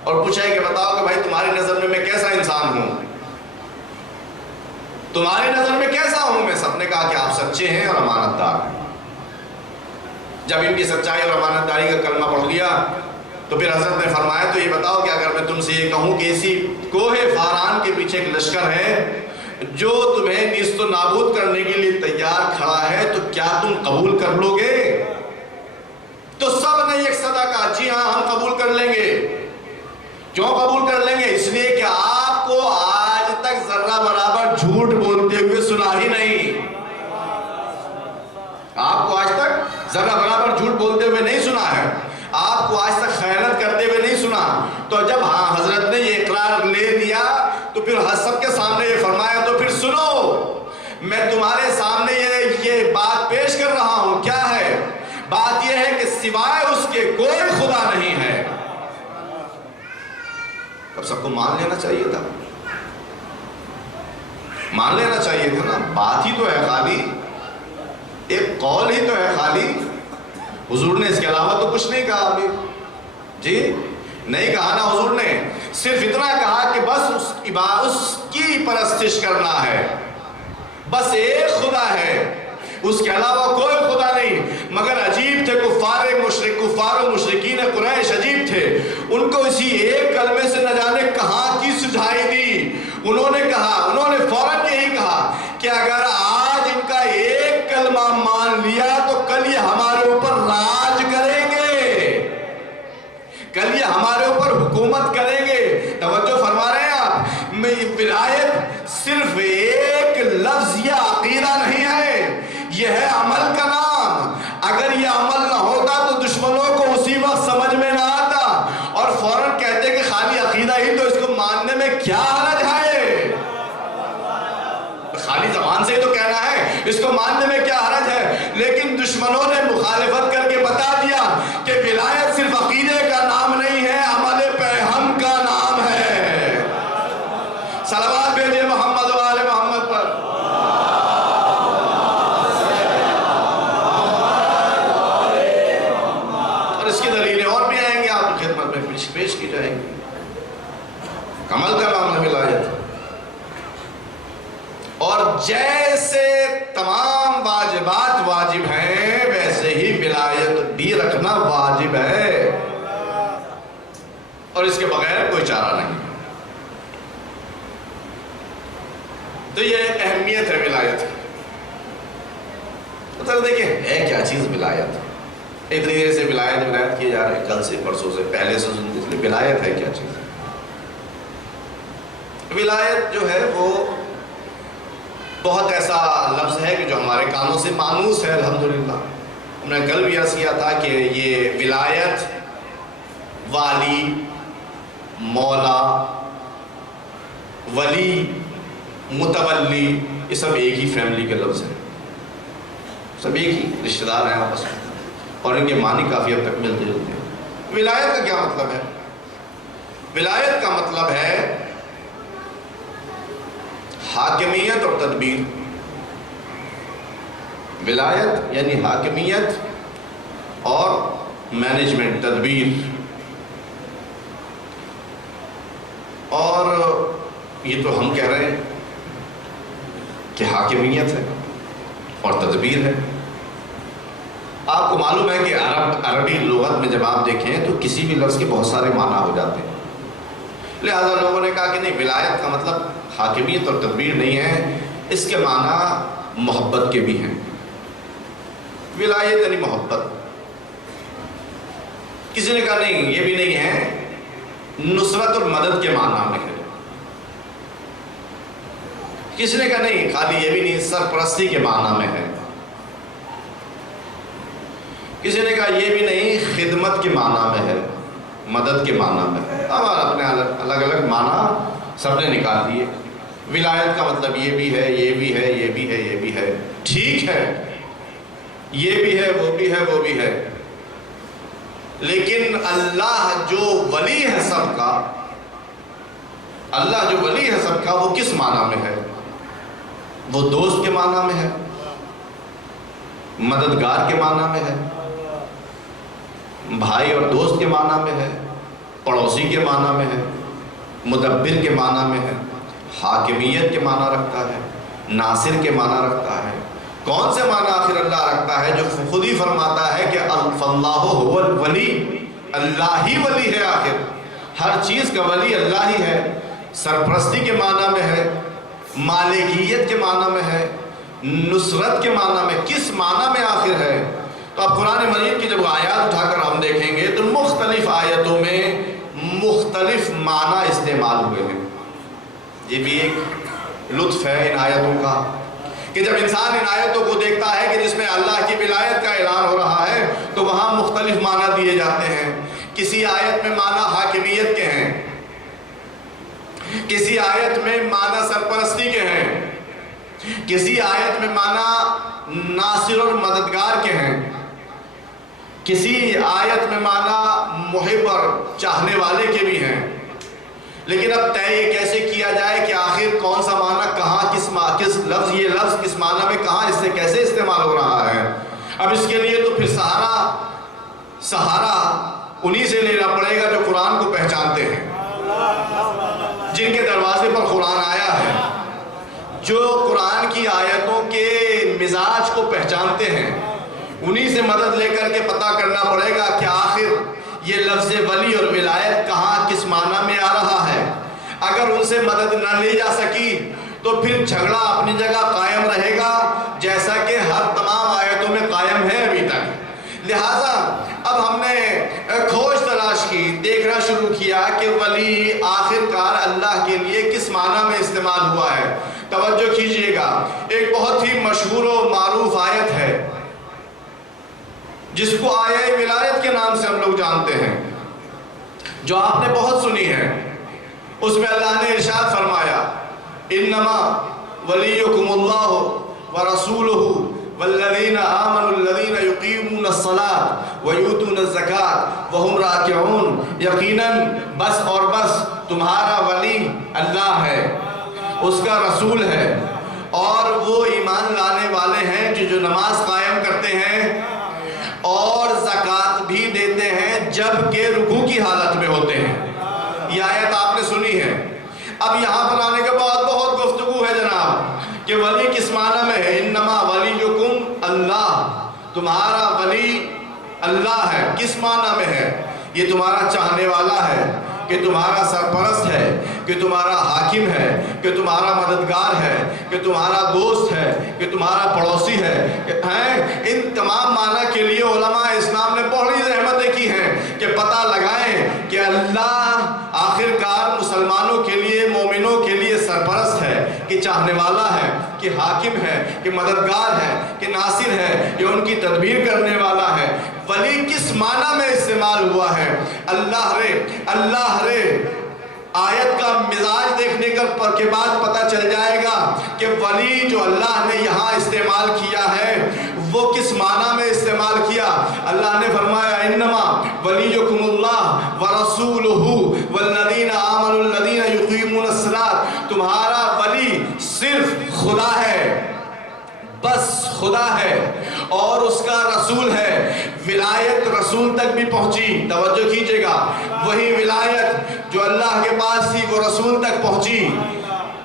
اور پوچھا کہ بتاؤ کہ بھائی تمہاری نظر میں کیسا انسان ہوں، تمہاری نظر میں کیسا ہوں میں؟ سب نے کہا کہ آپ سچے ہیں اور امانت دار ہیں. جب ان کی سچائی اور امانت داری کا کلمہ پڑھ لیا تو پھر حضرت نے فرمایا تو یہ بتاؤ کہ اگر میں تم سے یہ کہوں کہ اسی کوہ فاران کے پیچھے ایک لشکر ہے جو تمہیں نیست و نابود کرنے کے لیے تیار کھڑا ہے تو کیا تم قبول کر لو گے؟ تو سب نے ایک صدا کہا جی ہاں ہم قبول کر لیں گے. کیوں قبول کر لیں گے؟ اس لیے کہ آپ کو آج تک ذرہ برابر جھوٹ بولتے ہوئے سنا ہی نہیں. آپ کو آج تک ذرہ برابر جھوٹ بولتے ہوئے نہیں سنا ہے، آپ کو آج تک خیانت کرتے ہوئے نہیں سنا. تو جب حضرت نے یہ اقرار لے لیا تو پھر سب کے سامنے یہ فرمایا تو پھر سنو، میں تمہارے سامنے یہ بات پیش کر رہا ہوں. کیا ہے بات؟ یہ ہے کہ سوائے اس کے کوئی خدا نہیں ہے. اب سب کو مان لینا چاہیے تھا، مان لینا چاہیے تھا نا. بات ہی تو ہے خالی، ایک قول ہی تو ہے خالی. حضور نے اس کے علاوہ تو کچھ نہیں کہا ابھی. جی نہیں کہا نا حضور نے، صرف اتنا کہا کہ بس اس کی پرستش کرنا ہے، بس ایک خدا ہے، اس کے علاوہ کوئی خدا نہیں. مگر عجیب تھے کفار و مشرکین قریش، عجیب تھے. ان کو اسی ایک کلمے سے نہ جانے کہاں کی سجھائی دی. انہوں نے فوراً یہی کہا کہ اگر آج ان کا ایک کلمہ مان لیا تو کل یہ ہمارے اوپر راج کریں گے، کل یہ ہمارے اوپر حکومت کریں گے. توجہ فرما رہے ہیں آپ؟ ولایت صرف ایک لفظ یا عقیدہ نہیں ہے، یہ ہے عمل کا نام. اگر یہ عمل نہ ہوتا تو دشمنوں کو اسی وقت سمجھ میں نہ آتا اور فوراً کہتے کہ خالی عقیدہ ہی تو اس کو ماننے میں کیا حرج ہے. خالی زبان سے ہی تو کہنا ہے، اس کو ماننے میں کیا حرج ہے. لیکن دشمنوں نے مخالفت کر کے بتا دیا کہ ولایت صرف عقیدے کا نام نہیں ہے، عمل پیہم کا نام ہے. صلوات بھیجئے محمد و آل محمد پر. اور اس کی دلیلیں اور بھی آئیں گے آپ کی خدمت میں پیش کی جائیں گی. عمل کا نام ہے ولایت. اور جیسے تمام واجبات واجب ہیں ویسے ہی ولایت بھی رکھنا واجب ہے، اور اس کے بغیر کوئی چارہ نہیں. تو یہ اہمیت ہے ولایت کی۔ مطلب دیکھیں ہے کیا چیز ولایت، اتنی دیر سے ولایت کیے جا رہے ہیں، کل سے پرسوں سے پہلے سے سنتے، اس لیے ولایت ہے کیا چیز؟ ولایت جو ہے وہ بہت ایسا لفظ ہے کہ جو ہمارے کانوں سے مانوس ہے الحمدللہ۔ ہم نے کل بھی عرض کیا تھا کہ یہ ولایت، والی، مولا، ولی، متولی، یہ سب ایک ہی فیملی کے لفظ ہیں، سب ایک ہی رشتہ دار ہیں آپس میں، اور ان کے معنی کافی حد تک ملتے جلتے ہیں۔ ولایت کا کیا مطلب ہے؟ ولایت کا مطلب ہے حاکمیت اور تدبیر۔ ولایت یعنی حاکمیت اور مینجمنٹ، تدبیر۔ اور یہ تو ہم کہہ رہے ہیں کہ حاکمیت ہے اور تدبیر ہے۔ آپ کو معلوم ہے کہ عربی لغت میں جب آپ دیکھیں تو کسی بھی لفظ کے بہت سارے معنی ہو جاتے ہیں، لہذا لوگوں نے کہا کہ نہیں، ولایت کا مطلب حاکمیت اور تدبیر نہیں ہے، اس کے معنی محبت کے بھی ہیں۔ ولایت یعنی محبت۔ کسی نے کہا نہیں، یہ بھی نہیں ہے، نصرت اور مدد کے معنی میں ہے۔ کسی نے کہا نہیں، خالی یہ بھی نہیں، سرپرستی کے معنی میں ہے۔ کسی نے کہا یہ بھی نہیں، خدمت کے معنی میں ہے، مدد کے معنی میں ہے۔ اب اپنے الگ الگ معنی سب نے نکال دیے۔ ولایت کا مطلب یہ بھی ہے، یہ بھی ہے، یہ بھی ہے، یہ بھی ہے، ٹھیک ہے، یہ بھی ہے، وہ بھی ہے، وہ بھی ہے، لیکن اللہ جو ولی ہے سب کا، اللہ جو ولی ہے سب کا، وہ کس معنی میں ہے؟ وہ دوست کے معنی میں ہے، مددگار کے معنی میں ہے، بھائی اور دوست کے معنی میں ہے، پڑوسی کے معنی میں ہے، مدبر کے معنی میں ہے، حاکمیت کے معنی رکھتا ہے، ناصر کے معنی رکھتا ہے۔ کون سے معنی آخر اللہ رکھتا ہے؟ جو خود ہی فرماتا ہے کہ فاللہ هو الولی، اللہ ہی ولی ہے، آخر ہر چیز کا ولی اللہ ہی ہے۔ سرپرستی کے معنی میں ہے، مالکیت کے معنی میں ہے، نصرت کے معنی میں، کس معنی میں آخر ہے؟ تو اب قرآن مجید کی جب آیات اٹھا کر ہم دیکھیں گے تو مختلف آیتوں میں مختلف معنی استعمال ہوئے ہیں۔ یہ بھی ایک لطف ہے ان آیتوں کا کہ جب انسان ان آیتوں کو دیکھتا ہے کہ جس میں اللہ کی ولایت کا اعلان ہو رہا ہے تو وہاں مختلف معنی دیے جاتے ہیں۔ کسی آیت میں معنی حاکمیت کے ہیں، کسی آیت میں معنی سرپرستی کے ہیں، کسی آیت میں معنی ناصر اور مددگار کے ہیں، کسی آیت میں معنی محب اور چاہنے والے کے بھی ہیں۔ لیکن اب طے یہ کیسے کیا جائے کہ آخر کون سا معنی کہاں، کس لفظ، یہ لفظ کس معنی میں کہاں، اس سے کیسے استعمال ہو رہا ہے؟ اب اس کے لیے تو پھر سہارا انہی سے لینا پڑے گا جو قرآن کو پہچانتے ہیں، جن کے دروازے پر قرآن آیا ہے، جو قرآن کی آیتوں کے مزاج کو پہچانتے ہیں۔ انہی سے مدد لے کر کے پتہ کرنا پڑے گا کہ آخر یہ لفظ ولی اور ولایت کہاں کس معنی میں آ رہا ہے۔ اگر ان سے مدد نہ لی جا سکی تو پھر جھگڑا اپنی جگہ قائم رہے گا، جیسا کہ ہر تمام آیتوں میں قائم ہے ابھی تک۔ لہٰذا اب ہم نے کھوج تلاش کی، دیکھنا شروع کیا کہ ولی آخر کار اللہ کے لیے کس معنی میں استعمال ہوا ہے۔ توجہ کیجئے گا، ایک بہت ہی مشہور و معروف آیت ہے جس کو آیہ ولایت کے نام سے ہم لوگ جانتے ہیں، جو آپ نے بہت سنی ہے۔ اس میں اللہ نے ارشاد فرمایا، انما ولیکم اللہ ورسولہ والذین آمنوا الذین یقیمون الصلاۃ ویؤتون الزکاۃ وہم راکعون، یقیناً بس اور بس تمہارا ولی اللہ ہے، اس کا رسول ہے، اور وہ ایمان لانے والے ہیں جو نماز قائم کرتے ہیں اور زکوٰۃ بھی دیتے ہیں جبکہ رکوع کی حالت میں ہوتے ہیں۔ یہ آیت آپ نے سنی ہے۔ اب یہاں پر آنے کے بعد بہت گفتگو ہے جناب کہ ولی کس معنی میں ہے۔ انما ولیکم اللہ، تمہارا ولی اللہ ہے، کس معنی میں ہے؟ یہ تمہارا چاہنے والا ہے، کہ تمہارا سرپرست ہے، کہ تمہارا حاکم ہے، کہ تمہارا مددگار ہے، کہ تمہارا دوست ہے، کہ تمہارا پڑوسی ہے۔ ان تمام معنی کے لیے علماء اسلام نے بڑی زحمتیں کی ہیں کہ پتہ لگائیں کہ اللہ آخرکار مسلمانوں کے لیے، مومنوں کے لیے سرپرست ہے، کہ چاہنے والا ہے، کہ حاکم ہے، کہ مددگار ہے، کہ ناصر ہے، کہ ان کی تدبیر کرنے والا ہے۔ ولی کس معنی میں استعمال ہوا ہے؟ اللہ رے آیت کا مزاج دیکھنے کے بعد پتہ چل جائے گا کہ ولی جو اللہ نے یہاں استعمال کیا ہے وہ کس معنی میں استعمال کیا۔ اللہ نے فرمایا انما ولیکم اللہ ورسولہ والذین آمنوا الذین یقیمون الصلاۃ، تمہارا ولی صرف خدا ہے، بس خدا ہے اور اس کا رسول ہے۔ ولایت رسول تک بھی پہنچی، توجہ کیجئے گا، وہی ولایت جو اللہ کے پاس تھی وہ رسول تک پہنچی۔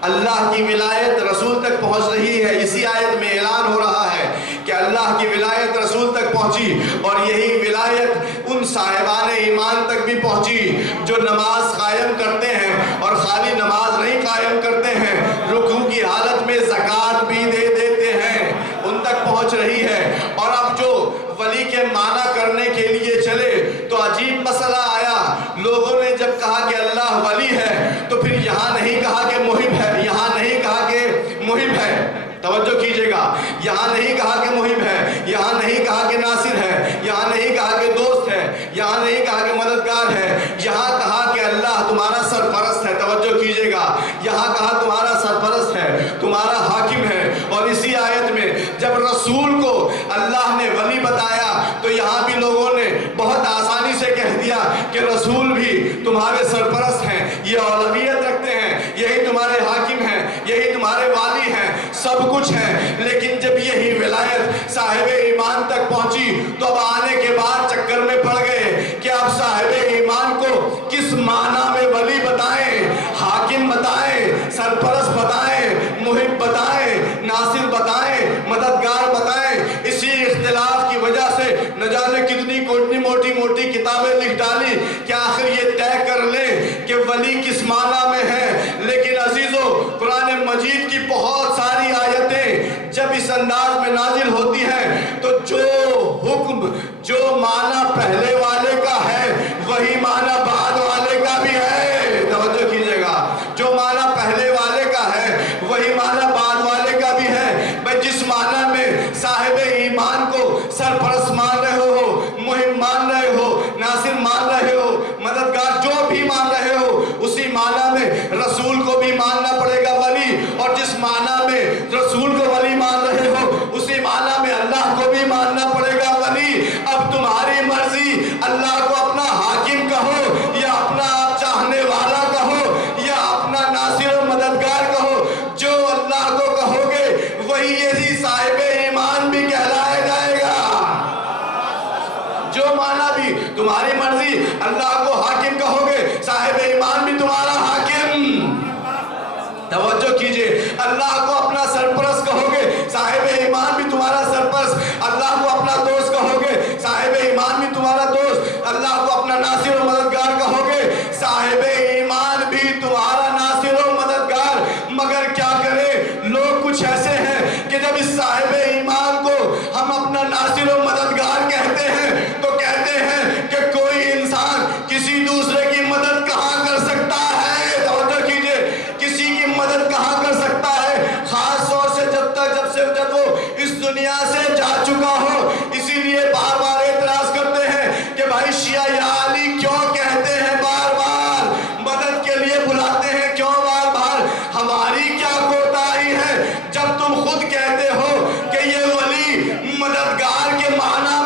اللہ کی ولایت رسول تک پہنچ رہی ہے۔ اسی آیت میں اعلان ہو رہا ہے کہ اللہ کی ولایت رسول تک پہنچی، اور یہی ولایت ان صاحبان ایمان تک بھی پہنچی جو نماز قائم کرتے ہیں، اور خالی نماز نہیں قائم کرتے ہیں، رکوع کی حالت میں زکوٰۃ بھی دے دیتے ہیں، ان تک پہنچ رہی ہے۔ اور اب جو ولی کے معنی کرنے کے لیے چلے تو عجیب مسئلہ آیا۔ لوگوں نے جب کہا کہ اللہ ولی ہے تو پھر یہاں نہیں کہا کہ محب ہے، یہاں نہیں کہا کہ محب ہے، توجہ کیجئے گا، یہاں نہیں کہا کہ محب ہے، یہاں نہیں کہا کہ ناصر ہے، یہاں نہیں کہا کہ دوست ہے، یہاں نہیں کہا کہ مددگار ہے، یہاں کہا کہ اللہ تمہارا سرپرست ہے، توجہ کیجئے گا، یہاں کہا تمہارا سرپرست ہے، تمہارا حاکم ہے۔ اور اسی آیت میں جب رسول کو اللہ نے ولی بتایا تو یہاں بھی لوگوں نے بہت آسانی سے کہہ دیا کہ رسول بھی تمہارے سرپرست ہیں، یہ اولویت رکھتے ہیں، یہی تمہارے حاکم ہیں، یہی تمہارے والی ہیں، سب کچھ ہیں۔ لیکن جب یہی ولایت صاحب ایمان تک پہنچی تو اب آنے کے بعد چکر میں پڑ گئے کہ اب صاحب ایمان کو کس معنی میں ولی بتائیں، حاکم بتائیں، سرپرست بتائیں، محب بتائیں، ناصر بتائیں، مددگار بتائیں۔ اسی اختلاف کی وجہ سے نہ جانے کتنی موٹی موٹی کتابیں لکھ ڈالی کہ آخر یہ طے کر لیں کہ ولی کس معنی میں ہے۔ لیکن عزیزو، قرآن مجید کی بہت ساری آیتیں جب اس انداز میں نازل ہوتی ہیں تو جو حکم، جو معنی پہلے والے کا ہے وہی معنی بعد والے کا بھی ہے، توجہ کیجئے گا، جو معنی پہلے والے کا ہے وہی معنی بعد والے کا بھی ہے۔ بھئی جس معنی میں صاحب ایمان کو سرپرست مان رہے ہو، محب مان رہے ہو، ناصر مان رہے ہو، مددگار جو بھی مان رہے ہو، اسی معنی میں رسول کو بھی ماننا پڑے گا ولی، اور جس معنی میں رسول کو ولی مان رہے ہو اسی معنی میں اللہ کو بھی ماننا پڑے گا ولی۔ اب تمہاری مرضی، اللہ کو اپنا حاکم کہو یا اپنا چاہنے والا کہو یا اپنا ناصر و مددگار کہو، جو اللہ کو کہو گے وہی یہی صاحب ایمان بھی کہلایا جائے گا۔ جو معنی بھی تمہاری مرضی، اللہ کو حاکم کہو گے، صاحب ایمان بھی تمہارا حاکم، توجہ کیجئے، اللہ کو اپنا سرپرست کہو گے، صاحب ایمان بھی تمہارا سرپرست، اللہ کو اپنا دوست کہو گے، صاحب ایمان بھی تمہارا دوست، اللہ کو اپنا ناصر و مددگار کہو گے، صاحب ایمان بھی تمہارا ناصر و مددگار۔ مگر کیا کریں، لوگ کچھ ایسے ہیں کہ جب اس صاحب ایمان کو ہم اپنا ناصر و مددگار کہتے ہیں تو کہتے ہیں کہ کوئی انسان کسی دوسرے کی مدد کہاں کر سکتا ہے، توجہ کیجئے، کسی کی مدد کہاں کر سکتا ہے، خاص طور سے جب وہ اس دنیا سے جا چکا ہو۔ اسی لیے بار بار اعتراض کرتے ہیں کہ بھائی شیعہ یا علی کیوں کہتے ہیں، بار بار مدد کے لیے بلاتے ہیں، کیوں بار بار؟ ہماری کیا کوتاہی ہے جب تم خود کہتے ہو کہ یہ ولی مددگار کے معنی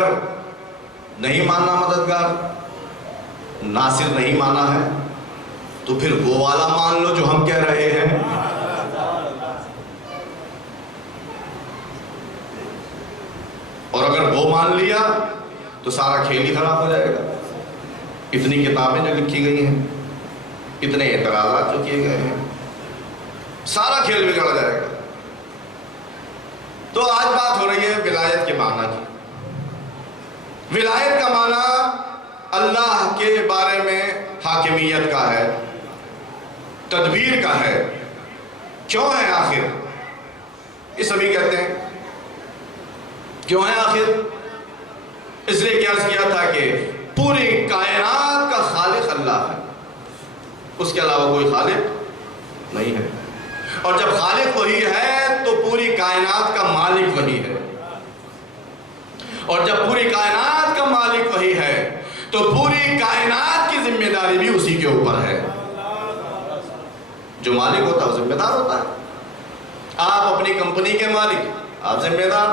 اگر نہیں ماننا مددگار، ناصر نہیں مانا ہے، تو پھر وہ والا مان لو جو ہم کہہ رہے ہیں۔ اور اگر وہ مان لیا تو سارا کھیل ہی خراب ہو جائے گا۔ اتنی کتابیں جو لکھی گئی ہیں، اتنے اعتراضات جو کیے گئے ہیں، سارا کھیل بگڑ جائے گا۔ تو آج بات ہو رہی ہے ولایت کے معنی کی۔ ولایت کا معنی اللہ کے بارے میں حاکمیت کا ہے، تدبیر کا ہے۔ کیوں ہے آخر؟ یہ سبھی کہتے ہیں کیوں ہے آخر؟ اس لیے کیا عرض کیا تھا کہ پوری کائنات کا خالق اللہ ہے، اس کے علاوہ کوئی خالق نہیں ہے۔ اور جب خالق وہی ہے تو پوری کائنات کا مالک وہی ہے، اور جب پوری کائنات کا مالک وہی ہے تو پوری کائنات کی ذمہ داری بھی اسی کے اوپر ہے۔ جو مالک ہوتا ہے وہ ذمہ دار ہوتا ہے۔ آپ اپنی کمپنی کے مالک، آپ ذمہ دار۔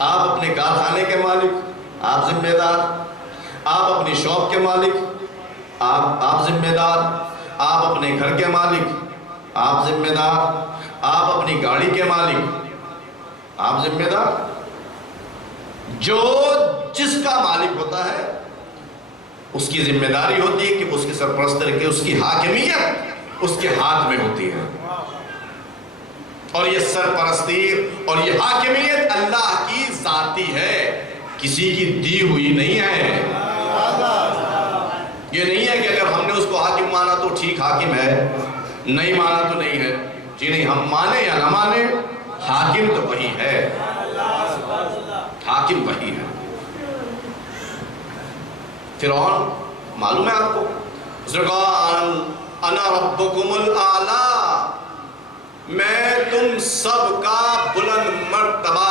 آپ اپنے کارخانے کے مالک، آپ ذمہ دار۔ آپ اپنی شاپ کے مالک، آپ ذمہ دار۔ آپ اپنے گھر کے مالک، آپ ذمہ دار۔ آپ اپنی گاڑی کے مالک، آپ ذمہ دار۔ جو جس کا مالک ہوتا ہے اس کی ذمہ داری ہوتی ہے کہ اس کی سرپرستی رکھے، اس کی حاکمیت اس کے ہاتھ میں ہوتی ہے۔ اور یہ سرپرستی اور یہ حاکمیت اللہ کی ذاتی ہے، کسی کی دی ہوئی نہیں ہے۔ یہ نہیں ہے کہ اگر ہم نے اس کو حاکم مانا تو ٹھیک حاکم ہے، نہیں مانا تو نہیں ہے۔ جی نہیں، ہم مانے یا نہ مانے، حاکم تو وہی ہے، حاکم وہی ہے۔ فرعون معلوم ہے آپ کو، اس نے کہا انا ربکم الاعلی، میں تم سب کا بلند مرتبہ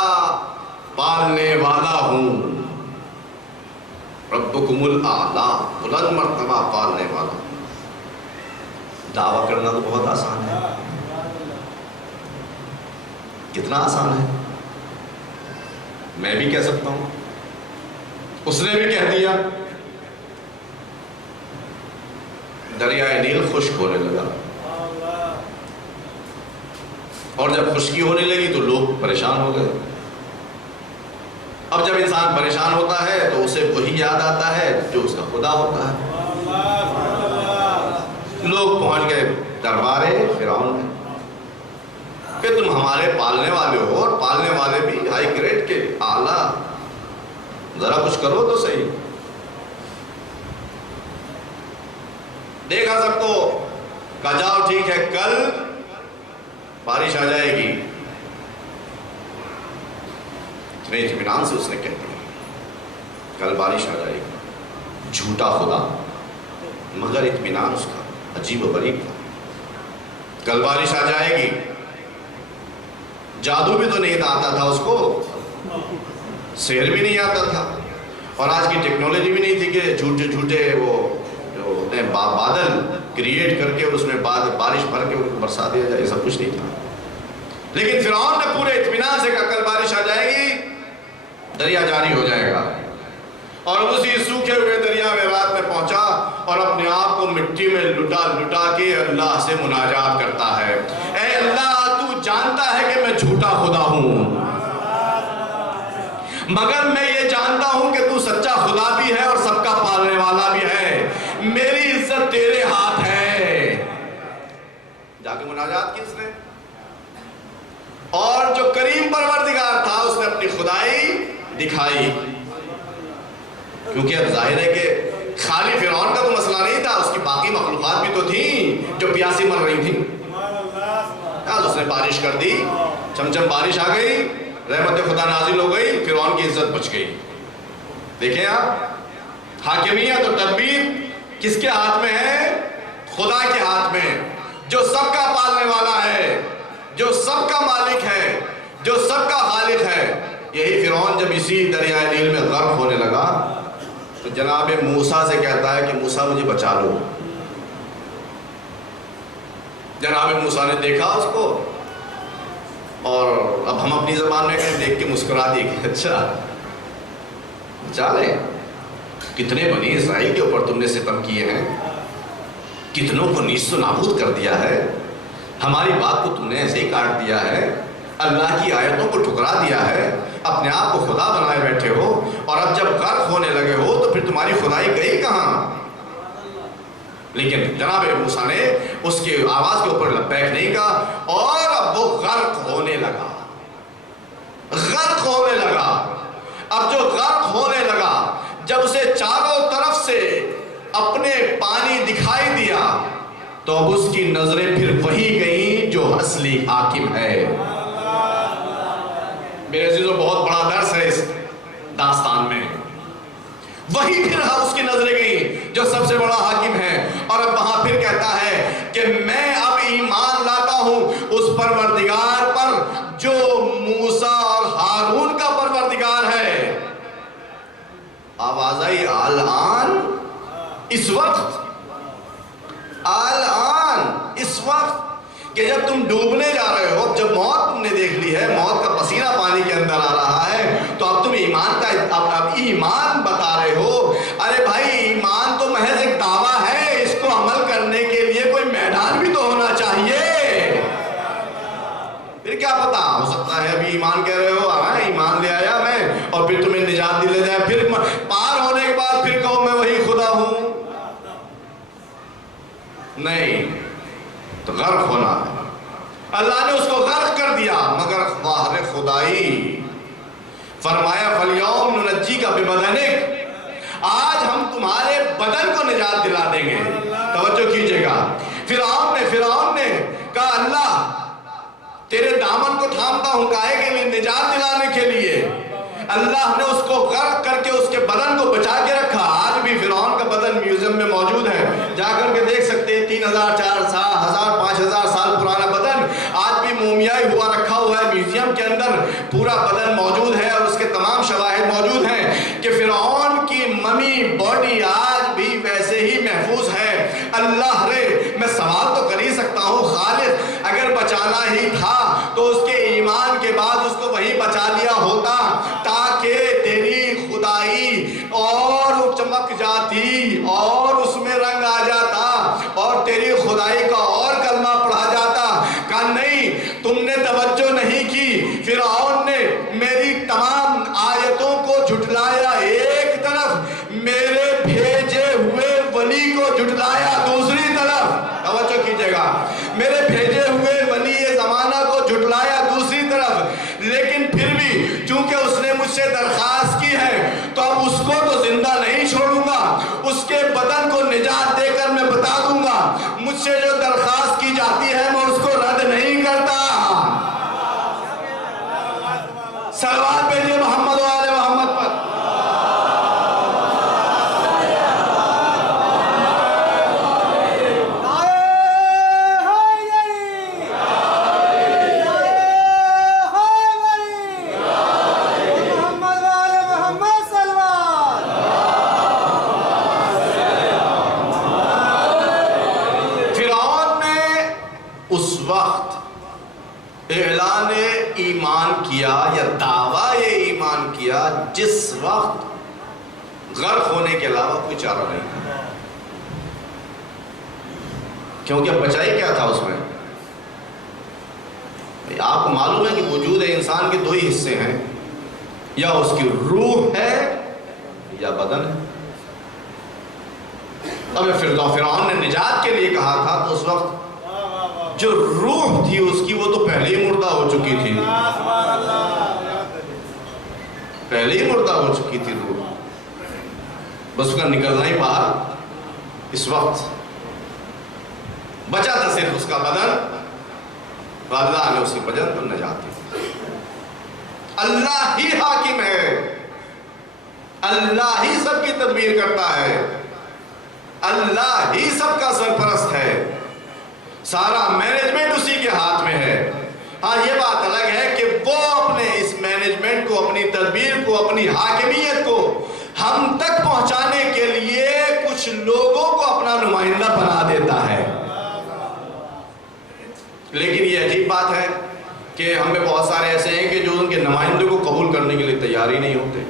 پالنے والا ہوں۔ ربکم الاعلی، بلند مرتبہ پالنے والا۔ دعویٰ کرنا تو بہت آسان ہے، کتنا آسان ہے، میں بھی کہہ سکتا ہوں، اس نے بھی کہہ دیا۔ دریائے نیل خشک ہونے لگا، اور جب خشکی ہونے لگی تو لوگ پریشان ہو گئے۔ اب جب انسان پریشان ہوتا ہے تو اسے وہی یاد آتا ہے جو اس کا خدا ہوتا ہے۔ لوگ پہنچ گئے دربار فرعون میں کہ تم ہمارے پالنے والے ہو، اور پالنے والے بھی ہائی گریڈ کے، اعلیٰ، ذرا کچھ کرو تو صحیح۔ دیکھا سب کو، کہا جاؤ ٹھیک ہے، کل بارش آ جائے گی۔ اتنے اطمینان سے اس نے کہہ دیا کل بارش آ جائے گی۔ جھوٹا خدا، مگر اطمینان اس کا عجیب و غریب تھا۔ کل بارش آ جائے گی، جادو بھی تو نہیں آتا تھا اس کو، سحر بھی نہیں آتا تھا، اور آج کی ٹیکنالوجی بھی نہیں تھی کہ جھوٹے جھوٹے وہ جو بادل کریٹ کر کے اس میں بارش بھر کے ان کو برسا دیا جائے، سب کچھ نہیں تھا۔ لیکن فرعون نے پورے اطمینان سے کہا کل بارش آ جائے گی، دریا جاری ہو جائے گا، اور اسی سوکھے ہوئے دریا میں رات میں پہنچا اور اپنے آپ کو مٹی میں لٹا لٹا کے اللہ سے مناجات کرتا ہے، اے اللہ تو جانتا ہے کہ میں جھوٹا خدا ہوں، مگر میں یہ جانتا ہوں کہ تو سچا خدا بھی ہے اور سب کا پالنے والا بھی ہے، میری عزت تیرے ہاتھ ہے۔ جا کے مناجات کی اس نے، اور جو کریم پروردگار تھا اس نے اپنی خدائی دکھائی، کیونکہ اب ظاہر ہے کہ خالی فرعون کا تو مسئلہ نہیں تھا، اس کی باقی مخلوقات بھی تو تھیں جو پیاسی مر رہی تھیں۔ اس نے بارش کر دی، چمچم بارش آ گئی، رحمت خدا نازل ہو گئی، فرعون کی عزت بچ گئی۔ دیکھیں آپ، حاکمیت اور تدبیر کس کے ہاتھ میں ہے؟ خدا کے ہاتھ میں، جو سب کا پالنے والا ہے، جو سب کا مالک ہے، جو سب کا خالق ہے۔ یہی فرعون جب اسی دریائے نیل میں غرق ہونے لگا تو جناب موسیٰ سے کہتا ہے کہ موسیٰ مجھے بچا لو۔ جناب موسیٰ نے دیکھا اس کو، اور اب ہم اپنی زبان میں کہیں دیکھ کے مسکرا دی کہ اچھا بچا لیں. کتنے بنی اسرائیل کے اوپر تم نے ستم کیے ہیں، کتنوں کو نیست و نابود کر دیا ہے، ہماری بات کو تم نے ایسے ہی کاٹ دیا ہے، اللہ کی آیتوں کو ٹھکرا دیا ہے، اپنے آپ کو خدا بنائے بیٹھے ہو، اور اب جب غرق ہونے لگے ہو تو پھر تمہاری خدائی گئی کہاں؟ لیکن جناب موسیٰ نے اس کی آواز کے اوپر لبیک نہیں کہا، اور اب وہ غرق ہونے لگا. غرق ہونے لگا. اب جو غرق ہونے لگا، جب اسے چاروں طرف سے اپنے پانی دکھائی دیا تو اب اس کی نظریں پھر وہی گئیں جو اصلی حاکم ہے. میرے عزیزوں، بہت بڑا درس ہے اس داستان میں. وہی پھر اس کی نظریں گئیں جو سب سے بڑا حاکم ہے، اور اب وہاں پھر کہتا ہے کہ میں اب ایمان لاتا ہوں اس پروردگار پر جو موسیٰ اور ہارون کا پروردگار ہے. آواز آئی الان، اس وقت، الان، اس وقت، کہ جب تم ڈوبنے جا رہے ہو، جب موت تم نے دیکھ لی ہے، موت کا پسینہ پانی کے اندر آ رہا ہے، تو اب تم ایمان کا اب ایمان بتا رہے ہو. ارے بھائی، ایمان تو محض ایک دعویٰ ہے، اس کو عمل کرنے کے لیے کوئی میدان بھی تو ہونا چاہیے. پھر کیا پتا، ہو سکتا ہے ابھی ایمان کہہ رہے ہو، ہاں ایمان لے آیا میں، اور پھر تمہیں نجات دلے جائے، پھر پار ہونے کے بعد پھر کہو میں وہی خدا ہوں. نہیں، تو غرق ہونا ہے. اللہ نے اس کو غرق کر دیا، مگر ظاہر خدائی فرمایا فَالْيَوْمْ نُنَجِّيكَ بِبَدَنِكَ، آج ہم تمہارے بدن کو نجات دلا دیں گے. توجہ کیجئے گا. فرعون نے کہا اللہ تیرے دامن کو تھامتا ہوں، کائے کے لیے؟ نجات دلانے کے لیے. اللہ نے اس کو غرق کر کے اس کے بدن کو بچا کے رکھا. آج بھی فرعون کا بدن میوزیم میں موجود ہے، جا کر کے دیکھ سکتے ہیں. 3000 4000 1000 5000 سال پرانا بدن آج بھی مومیائی ہوا رکھا ہوا ہے میوزیم کے اندر. پورا بدن موجود ہے، اور اس کے تمام شواہد موجود ہیں کہ فرعون کی ممی باڈی آج بھی ویسے ہی محفوظ ہے. اللہ رے، میں سوال تو کر ہی سکتا ہوں، خالد اگر بچانا ہی تھا تو اس کے ایمان کے بعد اس کو وہی بچا لیا ہوتا، تاکہ تیری خدائی اور چمک جاتی، اور اس میں رنگ آ جاتا، اور تیری خدائی کا اور کلمہ پڑھا جاتا. کہا نہیں، تم نے توجہ نہیں کی. فرعون نے میری تمام آیتوں کو جھٹلایا، ایک طرف میرے بھیجے ہوئے ولی کو جھٹلایا، دوسری طرف، توجہ کیجئے گا، میرے بھیجے ہوئے ولی زمانہ کو جھٹلایا دوسری طرف. لیکن پھر بھی چونکہ اس نے مجھ سے درخواست کی ہے، تو اب اس کو تو زندہ نہیں چھوڑوں گا، اس کے بدن کو نجات دے کر میں بتا دوں گا مجھ سے جو درخواست کی جاتی ہے میں اس کو رد نہیں کرتا. صلوات بھیجئے محمد و آل محمد پر. یا دعویٰ ایمان کیا جس وقت غرق ہونے کے علاوہ کوئی چارہ نہیں تھا. کیونکہ بچائی کیا تھا اس میں؟ آپ کو معلوم ہے کہ وجود انسان کے دو ہی حصے ہیں، یا اس کی روح ہے یا بدن ہے. اب فرعون نے نجات کے لیے کہا تھا تو اس وقت جو روح تھی اس کی وہ تو پہلے ہی مردہ ہو چکی تھی، پہلے ہی مردہ ہو چکی تھی روح، بس اس کا نکلنا ہی باہر. اس وقت بچا تھا صرف اس کا بدن، اللہ نے اس کے بدن پر نجات دی. اللہ ہی حاکم ہے، اللہ ہی سب کی تدبیر کرتا ہے، اللہ ہی سب کا سرپرست ہے، سارا مینجمنٹ اسی کے ہاتھ میں ہے. ہاں یہ بات الگ ہے کہ وہ اپنے اس مینجمنٹ کو، اپنی تدبیر کو، اپنی حاکمیت کو ہم تک پہنچانے کے لیے کچھ لوگوں کو اپنا نمائندہ بنا دیتا ہے. لیکن یہ عجیب بات ہے کہ ہم میں بہت سارے ایسے ہیں کہ جو ان کے نمائندوں کو قبول کرنے کے لیے تیار ہی نہیں ہوتے.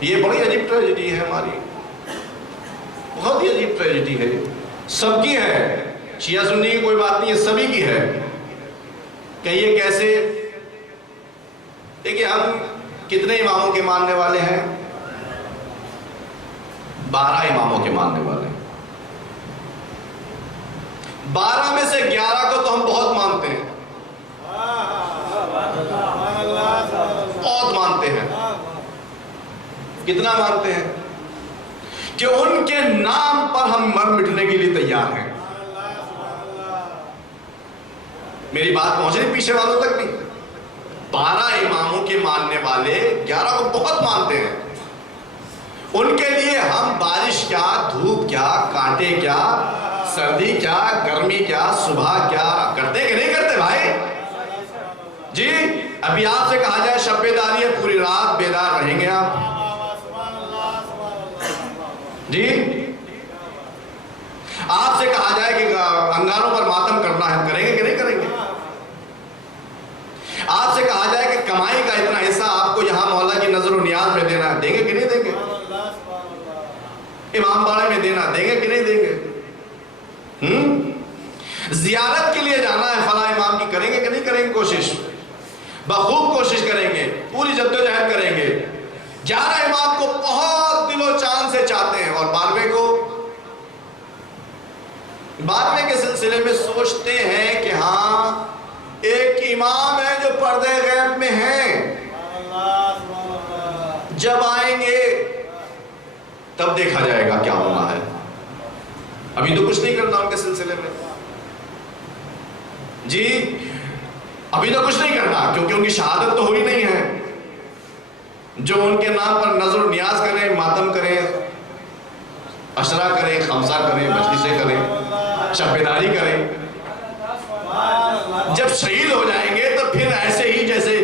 یہ بڑی عجیب ٹریجڈی ہے ہماری، بہت ہی عجیب ٹریجڈی ہے، سب کی ہے، شیعہ سنی کی کوئی بات نہیں، یہ سبھی کی ہے۔ کہیے کیسے؟ دیکھیے ہم کتنے اماموں کے ماننے والے ہیں؟ 12 اماموں کے ماننے والے ہیں۔ 12 میں سے 11 کو تو ہم بہت مانتے ہیں، بہت مانتے ہیں۔ کتنا مانتے ہیں؟ کہ ان کے نام پر ہم مر مٹنے کے لیے تیار ہیں۔ میری بات پہنچ رہی پیچھے والوں تک بھی؟ 12 اماموں کے ماننے والے 11 کو بہت مانتے ہیں، ان کے لیے ہم بارش کیا، دھوپ کیا، کانٹے کیا، سردی کیا، گرمی کیا، صبح کیا کرتے کہ نہیں کرتے بھائی؟ جی ابھی آپ سے کہا جائے شب بیداری ہے، پوری رات بیدار رہیں گے آپ؟ جی آپ سے کہا جائے کہ انگاروں پر ماتم کرنا ہے، کریں گے کہ نہیں کریں گے؟ آپ سے کہا جائے کہ کمائی کا اتنا حصہ آپ کو یہاں مولا کی نظر و نیاز میں دینا ہے، دیں گے کہ نہیں دیں گے؟ امام باڑے میں دینا، دیں گے کہ نہیں دیں گے؟ زیارت کے لیے جانا ہے فلاں امام کی، کریں گے کہ نہیں کریں گے؟ کوشش بخوب کوشش کریں گے، پوری جدوجہد کریں گے۔ 11 امام کو بہت دل و جان سے چاہتے ہیں، اور 12ویں کے سلسلے میں سوچتے ہیں کہ ہاں ایک امام ہے جو پردے غیب میں ہیں، جب آئیں گے تب دیکھا جائے گا کیا ہونا ہے، ابھی تو کچھ نہیں کرنا ان کے سلسلے میں۔ جی ابھی تو کچھ نہیں کرنا، کیونکہ ان کی شہادت تو ہوئی نہیں ہے۔ جو ان کے نام پر نظر و نیاز کریں، ماتم کریں، عشرہ کریں، خمسہ کریں، مجلسیں کریں، شب بیداری کریں، جب شہید ہو جائیں گے تو پھر ایسے ہی جیسے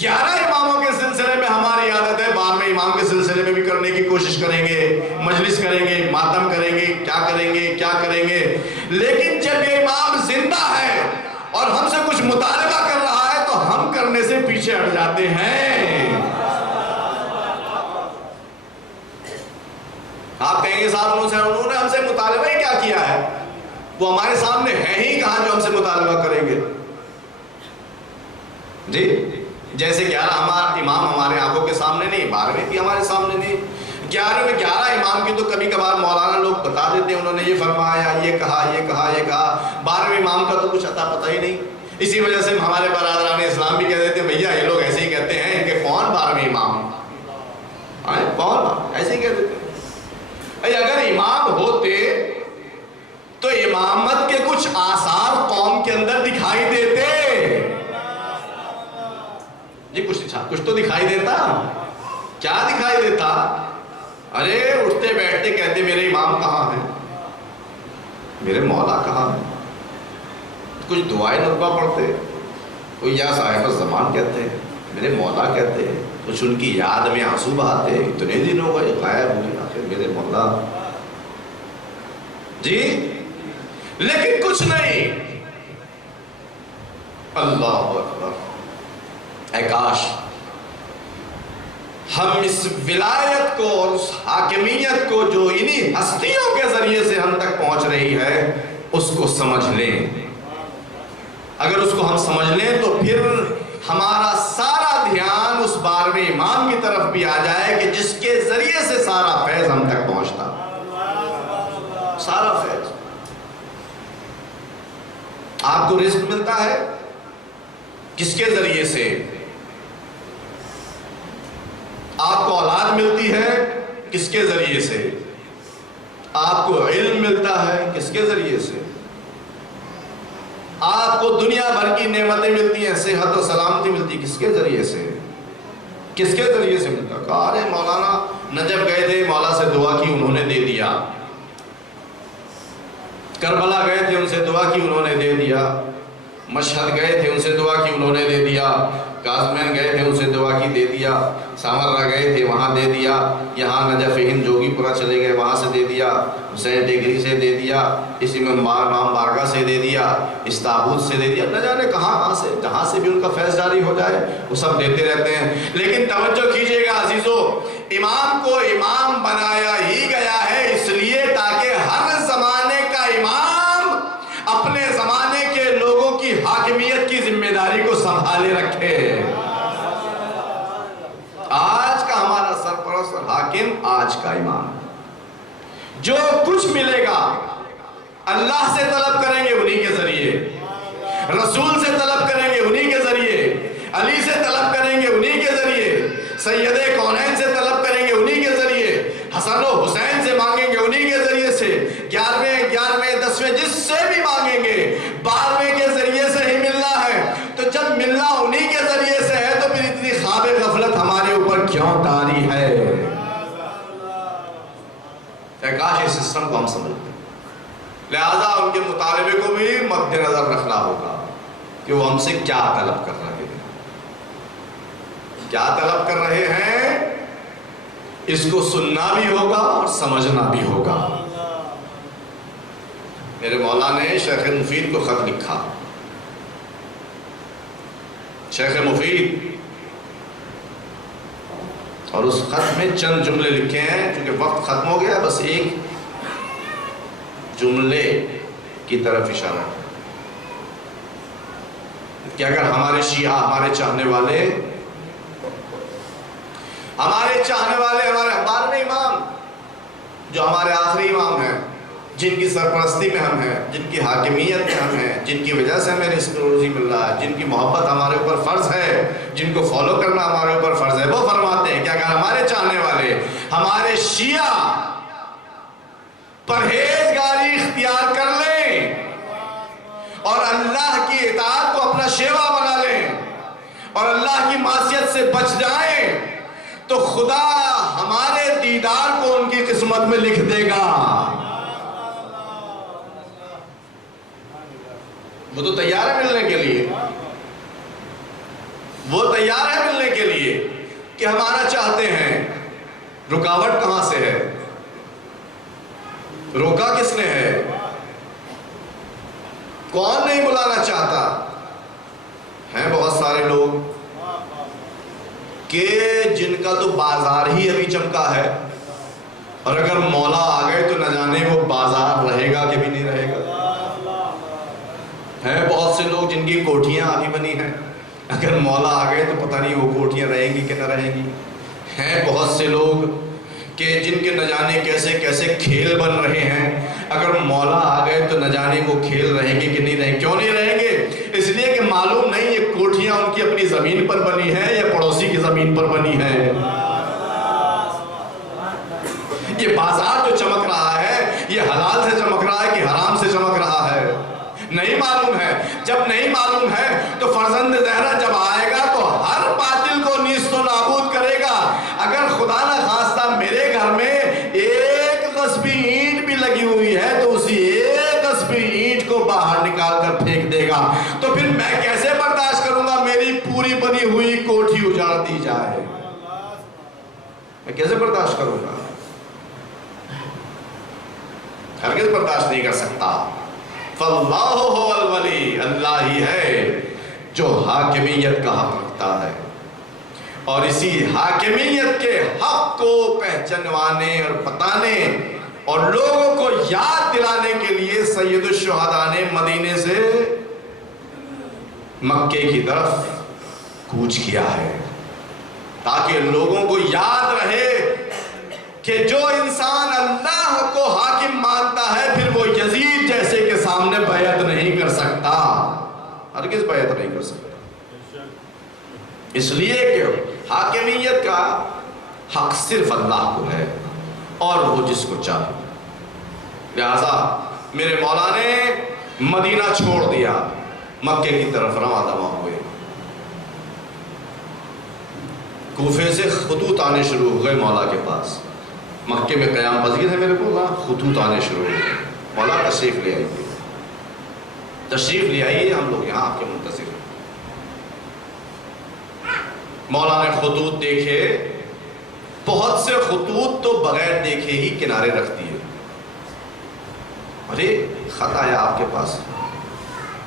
11 اماموں کے سلسلے میں ہماری عادت ہے، 12ویں امام کے سلسلے میں بھی کرنے کی کوشش کریں گے، مجلس کریں گے، ماتم کریں گے، کیا کریں گے کیا کریں گے۔ لیکن جب یہ امام زندہ ہے اور ہم سے کچھ مطالبہ کر رہا ہے تو ہم کرنے سے پیچھے ہٹ جاتے ہیں۔ آپ کہیں گے صاحب انہوں نے ہم سے مطالبہ ہی کیا کیا ہے؟ وہ ہمارے سامنے ہے ہی کہاں جو ہم سے مطالبہ کریں گے؟ جی جیسے 11 امام ہمارے آنکھوں کے سامنے نہیں، 12ویں بھی ہمارے سامنے نہیں۔ 11 میں 11 امام کی تو کبھی کبھار مولانا لوگ بتا دیتے ہیں انہوں نے یہ فرمایا، یہ کہا، یہ کہا، یہ کہا، 12ویں امام کا تو کچھ عطا پتہ ہی نہیں۔ اسی وجہ سے ہمارے برادران اسلام بھی کہہ دیتے ہیں بھیا یہ لوگ ایسے ہی کہتے ہیں، ان کے کون 12ویں امام؟ کون ایسے ہی کہہ دیتے ہیں۔ اگر امام ہوتے تو امامت کے کچھ آثار قوم کے اندر دکھائی دیتے۔ جی کچھ تو دکھائی دیتا۔ کیا دکھائی دیتا؟ ارے اٹھتے بیٹھتے کہتے میرے امام کہاں ہیں، میرے مولا کہاں ہیں، کچھ دعائیں نطبہ پڑھتے، کوئی یا صاحب الزمان کہتے ہیں، میرے مولا کہتے ہیں، کچھ ان کی یاد میں آنسو بہاتے، اتنے دن ہو گئے غائب ہوئے آخر میرے مولا۔ جی لیکن کچھ نہیں۔ اللہ اکبر، اے کاش ہم اس ولایت کو اور اس حاکمیت کو جو انہی ہستیوں کے ذریعے سے ہم تک پہنچ رہی ہے اس کو سمجھ لیں۔ اگر اس کو ہم سمجھ لیں تو پھر ہمارا سارا دھیان اس 12ویں امام کی طرف بھی آ جائے کہ جس کے ذریعے سے سارا فیض ہم تک پہنچتا، سارا فیض۔ آپ کو رزق ملتا ہے کس کے ذریعے سے؟ آپ کو اولاد ملتی ہے کس کے ذریعے سے؟ آپ کو علم ملتا ہے کس کے ذریعے سے؟ آپ کو دنیا بھر کی نعمتیں ملتی ہیں، صحت و سلامتی ملتی، کس کے ذریعے سے؟ کس کے ذریعے سے ملتا؟ کہا ارے مولانا نجف گئے تھے، مولا سے دعا کی، انہوں نے دے دیا۔ کربلا گئے تھے، ان سے دعا کی، انہوں نے دے دیا۔ مشہد گئے تھے، ان سے دعا کی، انہوں نے دے دیا۔ کاظمین گئے تھے، ان سے دعا کی، دے دیا۔ سامرا گئے تھے، وہاں دے دیا۔ یہاں نجف ہند جوگی پورا چلے گئے، وہاں سے دے دیا۔ حسین ڈگری سے دے دیا، اسی میں امام بارگاہ سے دے دیا، اس تابوت سے دے دیا، نہ جانے کہاں سے، جہاں سے بھی ان کا فیض جاری ہو جائے وہ سب دیتے رہتے ہیں۔ لیکن توجہ کیجئے گا عزیزو، امام کو امام بنایا ہی گیا ہے اس لیے تاکہ ہر زمانے کا امام اپنے زمانے کے لوگوں کی حاکمیت کی ذمہ داری کو سنبھالے رکھے۔ آج کا ہمارا سرپرست حاکم آج کا امام، جو کچھ ملے گا اللہ سے طلب کریں گے انہی کے ذریعے، رسول سے طلب کریں گے انہی کے ذریعے، علی سے طلب کریں گے انہی کے ذریعے، سید کونین سے طلب کریں گے انہی کے ذریعے، حسن و حسین سے مانگیں گے انہی کے ذریعے سے، 11ویں 10ویں جس سے بھی مانگیں گے 12ویں کے ذریعے سے ہی ملنا ہے۔ تو جب ملنا انہی کے ذریعے سے ہے تو پھر اتنی خواب غفلت ہمارے اوپر کیوں طاری ہے؟ کاش اس سسٹم کو ہم سمجھتے ہیں۔ لہذا ان کے مطالبے کو بھی مد نظر رکھنا ہوگا کہ وہ ہم سے کیا طلب کر رہے ہیں، کیا طلب کر رہے ہیں، اس کو سننا بھی ہوگا اور سمجھنا بھی ہوگا۔ میرے مولا نے شیخ مفید کو خط لکھا، شیخ مفید، اور اس خط میں چند جملے لکھے ہیں، چونکہ وقت ختم ہو گیا، بس ایک جملے کی طرف اشارہ ہے کہ اگر ہمارے شیعہ، ہمارے چاہنے والے، ہمارے 12ویں امام جو ہمارے آخری امام ہیں، جن کی سرپرستی میں ہم ہیں، جن کی حاکمیت میں ہم ہیں، جن کی وجہ سے ہمیں رزق و روزی مل رہا ہے، جن کی محبت ہمارے اوپر فرض ہے، جن کو فالو کرنا ہمارے اوپر فرض ہے، وہ فرماتے ہیں کہ اگر ہمارے چاہنے والے، ہمارے شیعہ پرہیزگاری اختیار کر لیں اور اللہ کی اطاعت کو اپنا شیوا بنا لیں اور اللہ کی معصیت سے بچ جائیں تو خدا ہمارے دیدار کو ان کی قسمت میں لکھ دے گا۔ وہ تو تیار ہے ملنے کے لیے، وہ تیار ہے ملنے کے لیے کہ ہمارا چاہتے ہیں۔ رکاوٹ کہاں سے ہے؟ روکا کس نے ہے؟ کون نہیں بلانا چاہتا؟ ہیں بہت سارے لوگ کہ جن کا تو بازار ہی ابھی چمکا ہے، اور اگر مولا آ گئے تو نہ جانے وہ بازار رہے گا کہ بھی نہیں رہے گا۔ ہیں بہت سے لوگ جن کی کوٹھیاں ابھی بنی ہیں، اگر مولا آ گئے تو پتہ نہیں وہ کوٹھیاں رہیں گی کہ نہ رہیں گی۔ ہیں بہت سے لوگ کہ جن کے نہ جانے کیسے کیسے کھیل بن رہے ہیں، اگر مولا آ گئے تو نہ جانے وہ کھیل رہیں گے کہ نہیں رہیں گے۔ کیوں نہیں رہیں گے؟ اس لیے کہ معلوم نہیں یہ کوٹھیاں ان کی اپنی زمین پر بنی ہیں یا پڑوسی کی زمین پر بنی ہیں۔ یہ بازار جو چمک رہا ہے یہ حلال سے چمک رہا ہے کہ حرام سے چمک رہا ہے، نہیں معلوم ہے۔ جب نہیں معلوم ہے تو فرزند زہرا جب آئے گا تو ہر باطل کو نیست و نابود کرے گا۔ اگر خدا نہ خواستہ میرے گھر میں ایک قصبی اینٹ بھی لگی ہوئی ہے تو اسی ایک قصبی اینٹ کو باہر نکال کر پھینک دے گا، تو پھر میں کیسے برداشت کروں گا میری پوری بنی ہوئی کوٹھی اجاڑ دی جائے؟ میں کیسے برداشت کروں گا؟ ہرگز برداشت نہیں کر سکتا۔ فاللہ هو الولی، اللہ ہی ہے جو حاکمیت کا حق رکھتا ہے، اور اسی حاکمیت کے حق کو پہچانوانے اور بتانے اور لوگوں کو یاد دلانے کے لیے سید الشہداء نے مدینے سے مکے کی طرف کوچ کیا ہے، تاکہ لوگوں کو یاد رہے کہ جو انسان اللہ کو حاکم مانتا ہے پھر وہ یزید جیسے کے سامنے بیعت نہیں کر سکتا، ہرگز بیعت نہیں کر سکتا، اس لیے کہ حاکمیت کا حق صرف اللہ کو ہے اور وہ جس کو چاہے۔ لہذا میرے مولا نے مدینہ چھوڑ دیا، مکے کی طرف رواں دواں ہوئے۔ کوفے سے خطوط آنے شروع ہو گئے مولا کے پاس، مکے میں قیام پذیر ہے میرے مولا، خطوط آنے شروع ہو گئے، مولا تشریف لے آئیے، تشریف لے آئیے، ہم لوگ یہاں آپ کے منتظر ہیں۔ مولا نے خطوط دیکھے، بہت سے خطوط تو بغیر دیکھے ہی کنارے رکھ دیے۔ ارے خط آیا آپ کے پاس؟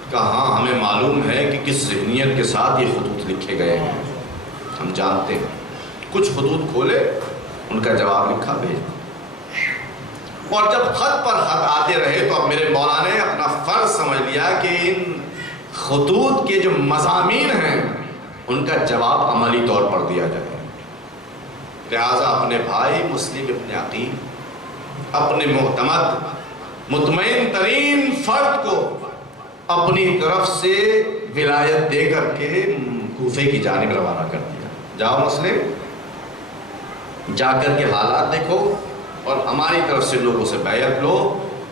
کہا ہاں ہمیں معلوم ہے کہ کس ذہنیت کے ساتھ یہ خطوط لکھے گئے ہیں، ہم جانتے ہیں۔ کچھ خطوط کھولے ان کا جواب لکھا بھیجا. اور جب خط پر خط آتے رہے تو اب میرے مولا نے اپنا فرض سمجھ لیا کہ ان خطوط کے جو مضامین ہیں ان کا جواب عملی طور پر دیا جائے. لہٰذا اپنے بھائی مسلم ابن عقیل اپنے معتمد مطمئن ترین فرد کو اپنی طرف سے ولایت دے کر کے کوفے کی جانب روانہ کر دیا. جاؤ مسلم، جا کر کے حالات دیکھو اور ہماری طرف سے لوگوں سے بیعت لو،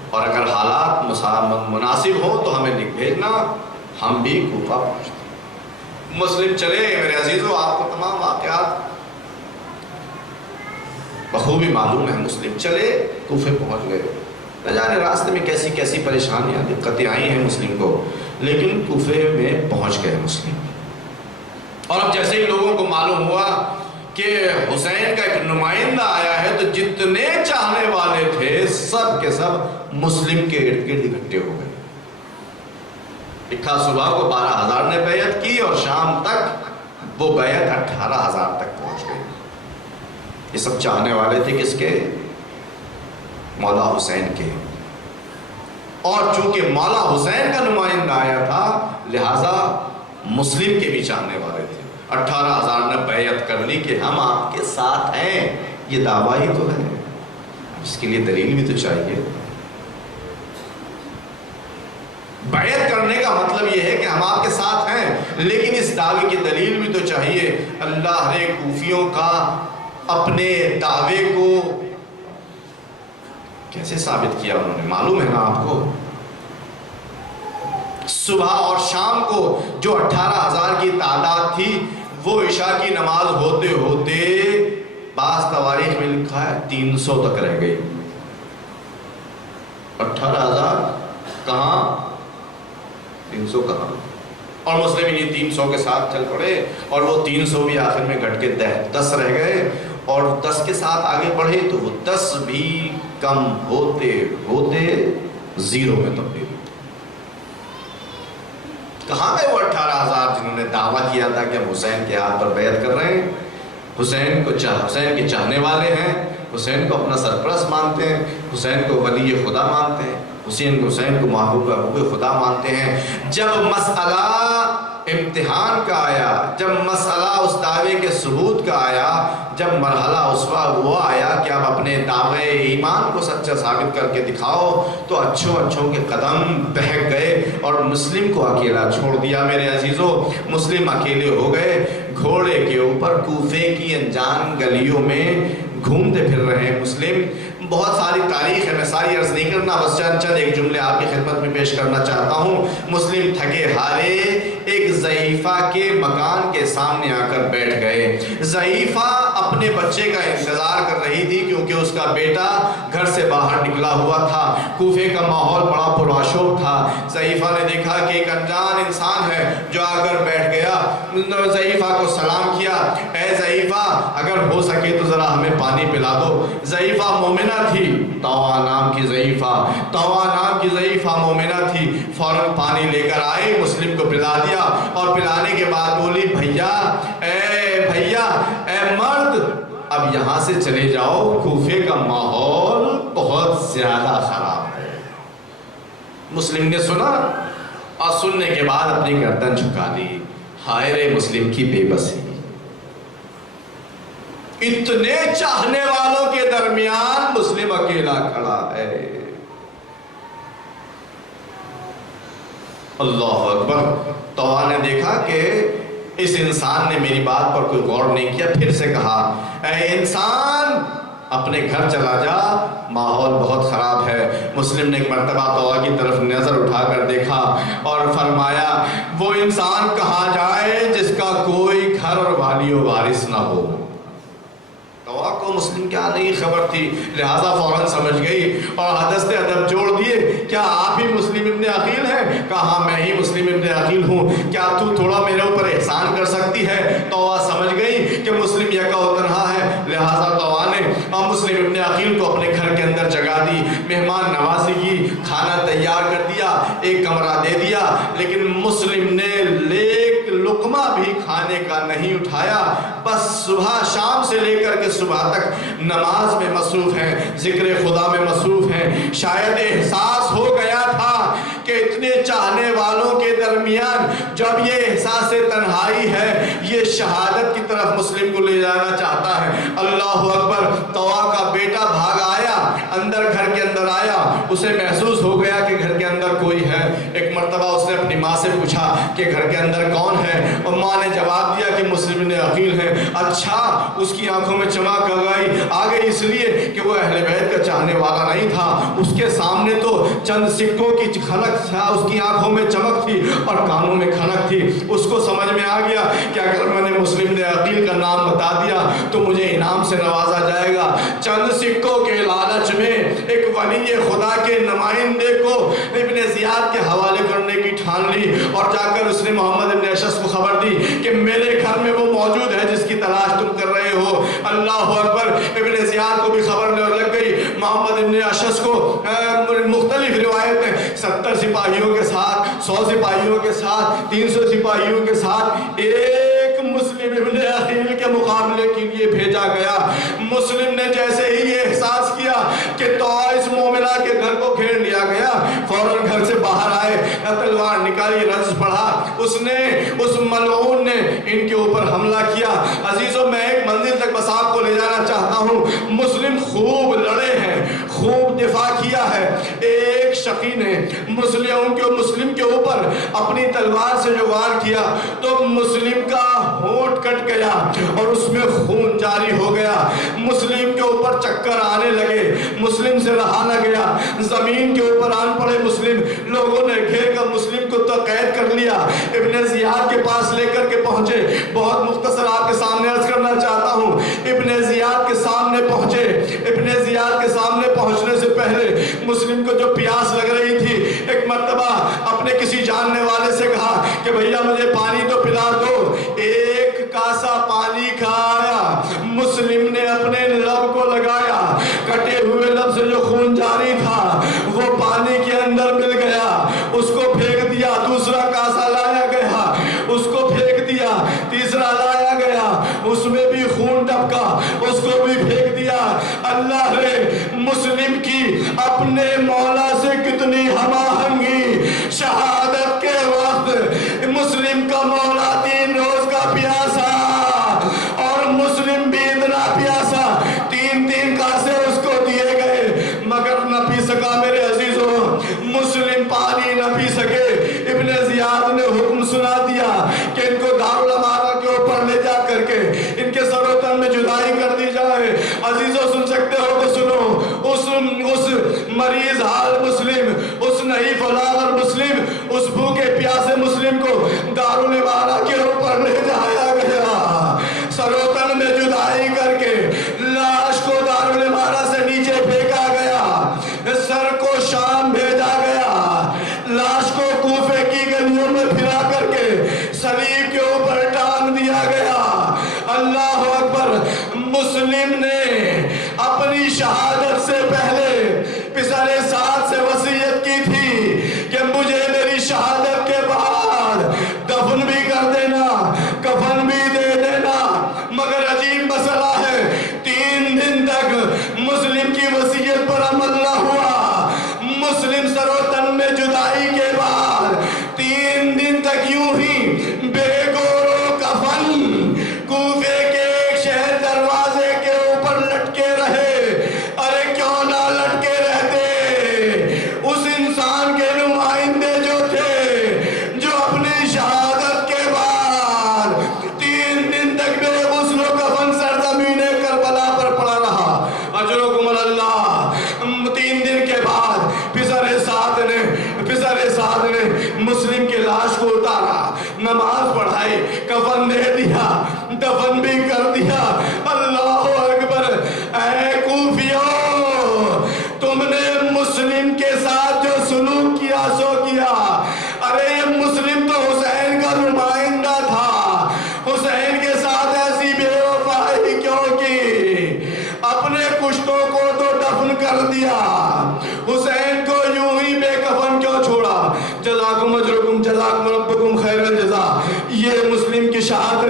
اور اگر حالات مناسب ہوں تو ہمیں لکھ بھیجنا، ہم بھی کوفہ پہنچتے. مسلم چلے میرے عزیزو، آپ کو تمام واقعات بخوبی معلوم ہے. مسلم چلے کوفے پہنچ گئے. نہ جانے راستے میں کیسی کیسی پریشانیاں دقتیں آئی ہیں مسلم کو، لیکن کوفے میں پہنچ گئے مسلم. اور اب جیسے ہی لوگوں کو معلوم ہوا کہ حسین کا ایک نمائندہ آیا ہے تو جتنے چاہنے والے تھے سب کے سب مسلم کے ارد گرد اکٹھے ہو گئے. لکھا صبح کو 12,000 نے بیعت کی اور شام تک وہ بیعت 18,000 تک پہنچ گئی. یہ سب چاہنے والے تھے کس کے؟ مولا حسین کے. اور چونکہ مولا حسین کا نمائندہ آیا تھا لہٰذا مسلم کے بھی چاہنے والے تھے. 18,000 نے بیعت کر لی کہ ہم آپ کے ساتھ ہیں. یہ دعویٰ ہی تو ہے، اس کے لیے دلیل بھی تو چاہیے. بیعت کرنے کا مطلب یہ ہے کہ ہم آپ کے ساتھ ہیں، لیکن اس دعوے کی دلیل بھی تو چاہیے. اللہ نے کوفیوں کا اپنے دعوے کو کیسے ثابت کیا؟ انہوں نے، معلوم ہے نا آپ کو، صبح اور شام کو جو 18,000 کی تعداد تھی وہ عشاء کی نماز ہوتے ہوتے بعض تواریخ میں لکھا ہے 300 تک رہ گئی. 18,000 کہاں، 300 کہاں. اور مسلم انہیں 300 کے ساتھ چل پڑے اور وہ 300 بھی آخر میں گھٹ کے 10 رہ گئے. اور 10 کے ساتھ آگے بڑھے تو وہ 10 بھی کم ہوتے ہوتے 0 میں تبدیل. کہاں گئے وہ 18,000 جنہوں نے دعویٰ کیا تھا کہ ہم حسین کے ہاتھ پر بیعت کر رہے ہیں، حسین کے چاہنے والے ہیں، حسین کو اپنا سرپرست مانتے ہیں، حسین کو ولی خدا مانتے ہیں، حسین کو محبوب خدا مانتے ہیں. جب مسئلہ امتحان کا آیا، جب مسئلہ اس دعوے کے ثبوت کا آیا، جب مرحلہ وہ آیا کہ اب اپنے دعوے ایمان کو سچا ثابت کر کے دکھاؤ، تو اچھوں کے قدم بہک گئے اور مسلم کو اکیلا چھوڑ دیا. میرے عزیزو، مسلم اکیلے ہو گئے، گھوڑے کے اوپر کوفے کی انجان گلیوں میں گھومتے پھر رہے ہیں مسلم. بہت ساری تاریخ ہے، میں ساری عرض نہیں کرنا، بس چند ایک جملے آپ کی خدمت میں پیش کرنا چاہتا ہوں. مسلم تھکے ہارے ایک ضعیفہ کے مکان کے سامنے آ کر بیٹھ گئے. ضعیفہ اپنے بچے کا انتظار کر رہی تھی کیونکہ اس کا بیٹا گھر سے باہر نکلا ہوا تھا. کوفے کا ماحول بڑا پرآشوب تھا. ضعیفہ نے دیکھا کہ ایک انجان انسان ہے جو آ کر بیٹھ گیا. ضعیفہ کو سلام کیا، اے ضعیفہ اگر ہو سکے تو ذرا ہمیں پانی پلا دو. ضعیفہ مومنہ تھی، طوع نام کی ضعیفہ مومنہ تھی. فوراً پانی لے کر آئی، مسلم کو پلا دیا اور پلانے کے بعد بولی، بھیا اے مرد، اب یہاں سے چلے جاؤ، کوفے کا ماحول بہت زیادہ خراب ہے. مسلم نے سنا اور سننے کے بعد اپنی گردن جھکا لی. ہائے رے مسلم کی بے بسی، اتنے چاہنے والوں کے درمیان مسلم اکیلا کھڑا ہے. اللہ اکبر. طوع نے دیکھا کہ اس انسان نے میری بات پر کوئی غور نہیں کیا، پھر سے کہا، اے انسان اپنے گھر چلا جا، ماحول بہت خراب ہے. مسلم نے ایک مرتبہ طوع کی طرف نظر اٹھا کر دیکھا اور فرمایا، وہ انسان کہاں جائے جس کا کوئی گھر اور والی و وارث نہ ہو. طوع کو مسلم کیا نہیں خبر تھی، لہٰذا فوراً سمجھ گئی اور حدث ادب جوڑ دیے، کیا آپ ہی مسلم ابن عقیل ہیں؟ کہا میں ہی مسلم ابن عقیل ہوں، کیا تو تھوڑا میرے اوپر احسان کر سکتی ہے؟ طوع سمجھ گئی کہ مسلم یکا و تنہا ہے، لہٰذا طوع نے مسلم ابن عقیل کو اپنے گھر کے اندر جگہ دی، مہمان نوازی کی، کھانا تیار کر دیا، ایک کمرہ دے دیا. لیکن مسلم نے ایک لقمہ بھی کھانے کا نہیں اٹھایا، بس صبح شام سے لے کر کے صبح تک نماز میں مصروف ہیں، ذکر خدا میں مصروف ہیں۔ شاید احساس ہو گیا تھا کہ اتنے چاہنے والوں کے درمیان جب یہ احساس تنہائی ہے، یہ شہادت کی طرف مسلم کو لے جانا چاہتا ہے۔ اللہ اکبر! طوا کا بیٹا بھاگ آیا، گھر کے اندر آیا، اسے محسوس ہو گیا کہ گھر کے اندر کوئی ہے۔ ایک مرتبہ اس نے اپنی ماں سے پوچھا کہ گھر کے اندر کون ہے، اور ماں نے جواب دیا کہ مسلم نے عقیل ہے۔ اچھا! اس کی آنکھوں میں چمک آ گئی اس لیے کہ وہ اہل بیت کا چاہنے والا نہیں تھا۔ اس کے سامنے تو چند سکوں کی کھنک تھا، اس کی آنکھوں میں چمک تھی اور کانوں میں کھنک تھی۔ اس کو سمجھ میں آ گیا کہ اگر میں نے مسلم نے عقیل کا نام بتا دیا تو مجھے انعام سے نوازا جائے گا۔ چند سکوں کے لالچ میں ایک ولی خدا کے نمائندے کو ابن زیاد کے حوالے کرنے کی ٹھان لی، اور جا کر اس نے محمد ابن اشعث کو خبر دی کہ میرے گھر میں وہ موجود ہے جس کی تلاش تم کر رہے ہو۔ اللہ اکبر! ابن زیاد کو بھی خبر لگ گئی۔ محمد ابن اشعث کو مختلف روایت میں 70 سپاہیوں کے ساتھ، 100 سپاہیوں کے ساتھ، 300 سپاہیوں کے ساتھ ایک مسلم ابن عقیل کے مقابلے کے لیے بھیجا گیا۔ مسلم نے جیسے ہی یہ احساس کیا کہ اس مومنہ کے گھر کو گھیر لیا گیا، فوراً گھر سے باہر آئے، تلوار نکالی، رنج پڑھا۔ اس ملعون نے ان کے اوپر حملہ کیا۔ عزیزوں، میں ایک منزل تک بس آپ کو لے جانا چاہتا ہوں۔ مسلم خوب لڑے ہیں، خوب دفاع کیا ہے۔ ایک شقی نے مسلم کے اوپر اپنی تلوار سے جو وار کیا تو مسلم کا ہونٹ کٹ گیا اور اس میں خون جاری ہو گیا۔ مسلم کے اوپر چکر آنے لگے، مسلم سے رہا نہ گیا، زمین کے اوپر آن پڑے مسلم۔ لوگوں نے گھیر کر مسلم کو تو قید کر لیا، ابن زیاد کے پاس لے کر کے پہنچے۔ بہت مختصر آپ کے سامنے عرض کرنا چاہتا ہوں۔ ابن زیاد کے سامنے پہنچے، ابن زیاد کے سامنے پہنچنے سے پہلے مسلم کو جو پیاس لگ رہی تھی، ایک مرتبہ اپنے کسی جاننے والے سے کہا کہ بھیا مجھے پانی تو پلا دو۔ ایک کاسا پانی کھایا، مسلم نے اپنے لب کو لگایا، کٹے ہوئے لب سے جو خون جاری تھا وہ پانی کے اندر مل گیا، اس کو پھینک دیا۔ دوسرا کاسا لایا گیا، اس کو پھینک دیا۔ تیسرا لایا گیا، اس میں بھی خون ٹپکا، اس کو بھی پھینک دیا۔ اللہ نے مسلم کی اپنے مولا سے کتنی ہم آہنگی! شہادت کے وقت مسلم کا مولا 3 روز کا پیاسا، اور مسلم بھی اتنا پیاسا، 3 کاسے اس کو دیے گئے، مگر نہ پی سکا۔ میرے عزیزوں، مسلم پانی نہ پی سکے۔ ابن زیاد نے حکم سنا دیا کہ ان کو دارالامارہ کے اوپر لے جا کر کے ان کے سر و تن میں جدائی کر دی جائے۔ عزیزوں، سن سکتے ہو تو سنو۔ اس مریض حال مسلم، اس نحیف الاغر مسلم، اس بھوکے پیاسے مسلم کو دارالامارہ کے اوپر لے جایا گیا، سر و تن میں جدائی کر کے لاش کو دارالامارہ سے نیچے پھینکا گیا، سر کو شام بھیجا گیا، لاش کو کوفے کی گلیوں میں پھرا کر کے صلیب کے اوپر ٹانگ دیا گیا۔ اللہ اکبر! مسلم نے اپنی شہادت سے پہلے پسر سعد سے وصیت کی تھی کہ مجھے میری شہادت کے بعد دفن بھی کر دینا، کفن بھی دے دینا۔ مگر عجیب مسئلہ ہے، 3 دن تک مسلم کی وصیت پر عمل نہ ہوا۔ مسلم سر و تن میں جدائی کے بعد 3 دن تک یوں ہی بے گور و کفن کوفے کے ایک شہر دروازے کے اوپر لٹکے رہے۔ ارے کیوں نہ لٹکے رہتے؟ اس انسان کے نمائندے جو تھے، جو اپنی شہادت کے بعد 3 دن تک بے غسل و کفن سرزمین کربلا پر پڑا رہا۔ اجرکم اللہ۔ 3 دن کے بعد پسر سعد نے مسلم کے لاش کو اتارا، نماز پڑھائی، کفن دے دیا، دفن بھی کر دیا۔ اللہ اکبر! اے کوفیوں، تم نے مسلم کے ساتھ جو سلوک کیا سو کیا۔ ارے یہ مسلم تو حسین کا نمائندہ تھا، حسین کے ساتھ ایسی بے وفائی کیوں کی؟ اپنے کشتوں کو تو دفن کر دیا، حسین کو یوں ہی بے کفن کیوں چھوڑا؟ جزاکم اجرکم، جزاکم ربکم خیر الجزا۔ یہ مسلم کی شہادت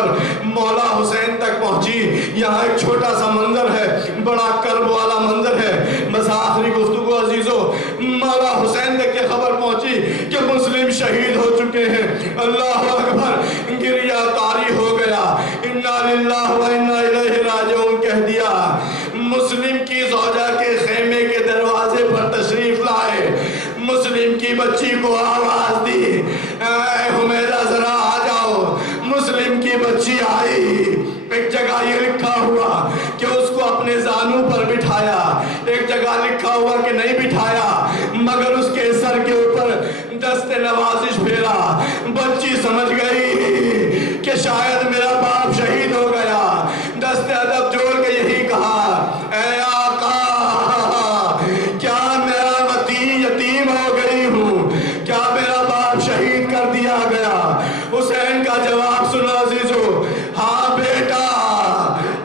خبر مولا حسین تک پہنچی۔ یہاں ایک چھوٹا سا منظر ہے، بڑا کرب والا منظر ہے، بس آخری گفتگو عزیزو، مولا حسین تک یہ خبر پہنچی کہ مسلم شہید ہو چکے ہیں۔ اللہ اکبر، گریہ طاری ہو گیا، انا للہ و انا الیہ راجعون کہہ دیا۔ مسلم کی زوجہ کے خیمے کے دروازے پر تشریف لائے، مسلم کی بچی کو آواز دی، اے حمیدہ ذرا آ جاؤ۔ مسلم کی بچی آئی، ایک جگہ یہ لکھا ہوا کہ اس کو اپنے زانوں پر بٹھایا، ایک جگہ لکھا ہوا کہ نہیں بٹھایا مگر اس کے سر کے اوپر دست نوازش پھیرا۔ بچی سمجھ گئی کہ شاید میرا باپ شہید ہو گیا، دست ادب جوڑ کے یہی کہا، اے آقا کیا میرا وطی یتیم ہو گئی ہوں، کیا میرا باپ شہید کر دیا گیا؟ حسین کا جواب سنو عزیزو، ہاں بیٹا،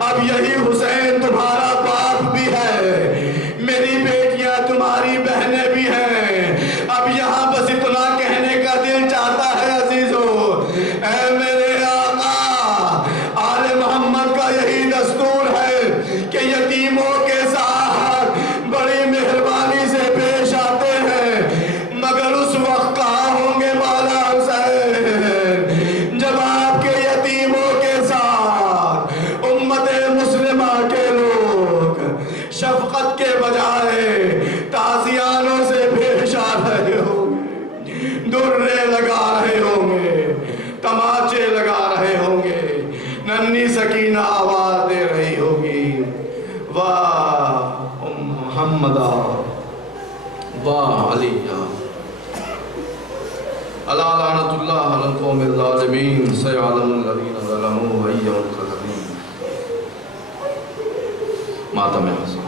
اب یہی حسین تمہارا باپ بھی ہے، میری بیٹیاں تمہاری بہنیں بھی ہیں۔ اب یہاں بس اتنا کہنے کا دل چاہتا ہے عزیزو، اے میرے آقا، آل محمد کا یہی دستور ہے کہ یتیموں کے ساتھ بڑی مہربانی سے پیش آتے ہیں، مگر اس وقت کہاں ہوں گے مولا حسین جب آپ کے یتیموں کے ساتھ امت مسلمہ کے لوگ شفقت کے بجائے تازیانوں سے پیش آ رہے ہوں گے، درے لگا رہے ہوں گے، تماچے لگا رہے ہوں گے، ننھی سکینہ آواز دے رہی ہوگی، واہ ام محمدہ، واہ علیہ، الا لعنت اللہ علی القوم الظالمین، سیعلم الذین ظلموا ای منقلبین۔ ماتم حسن۔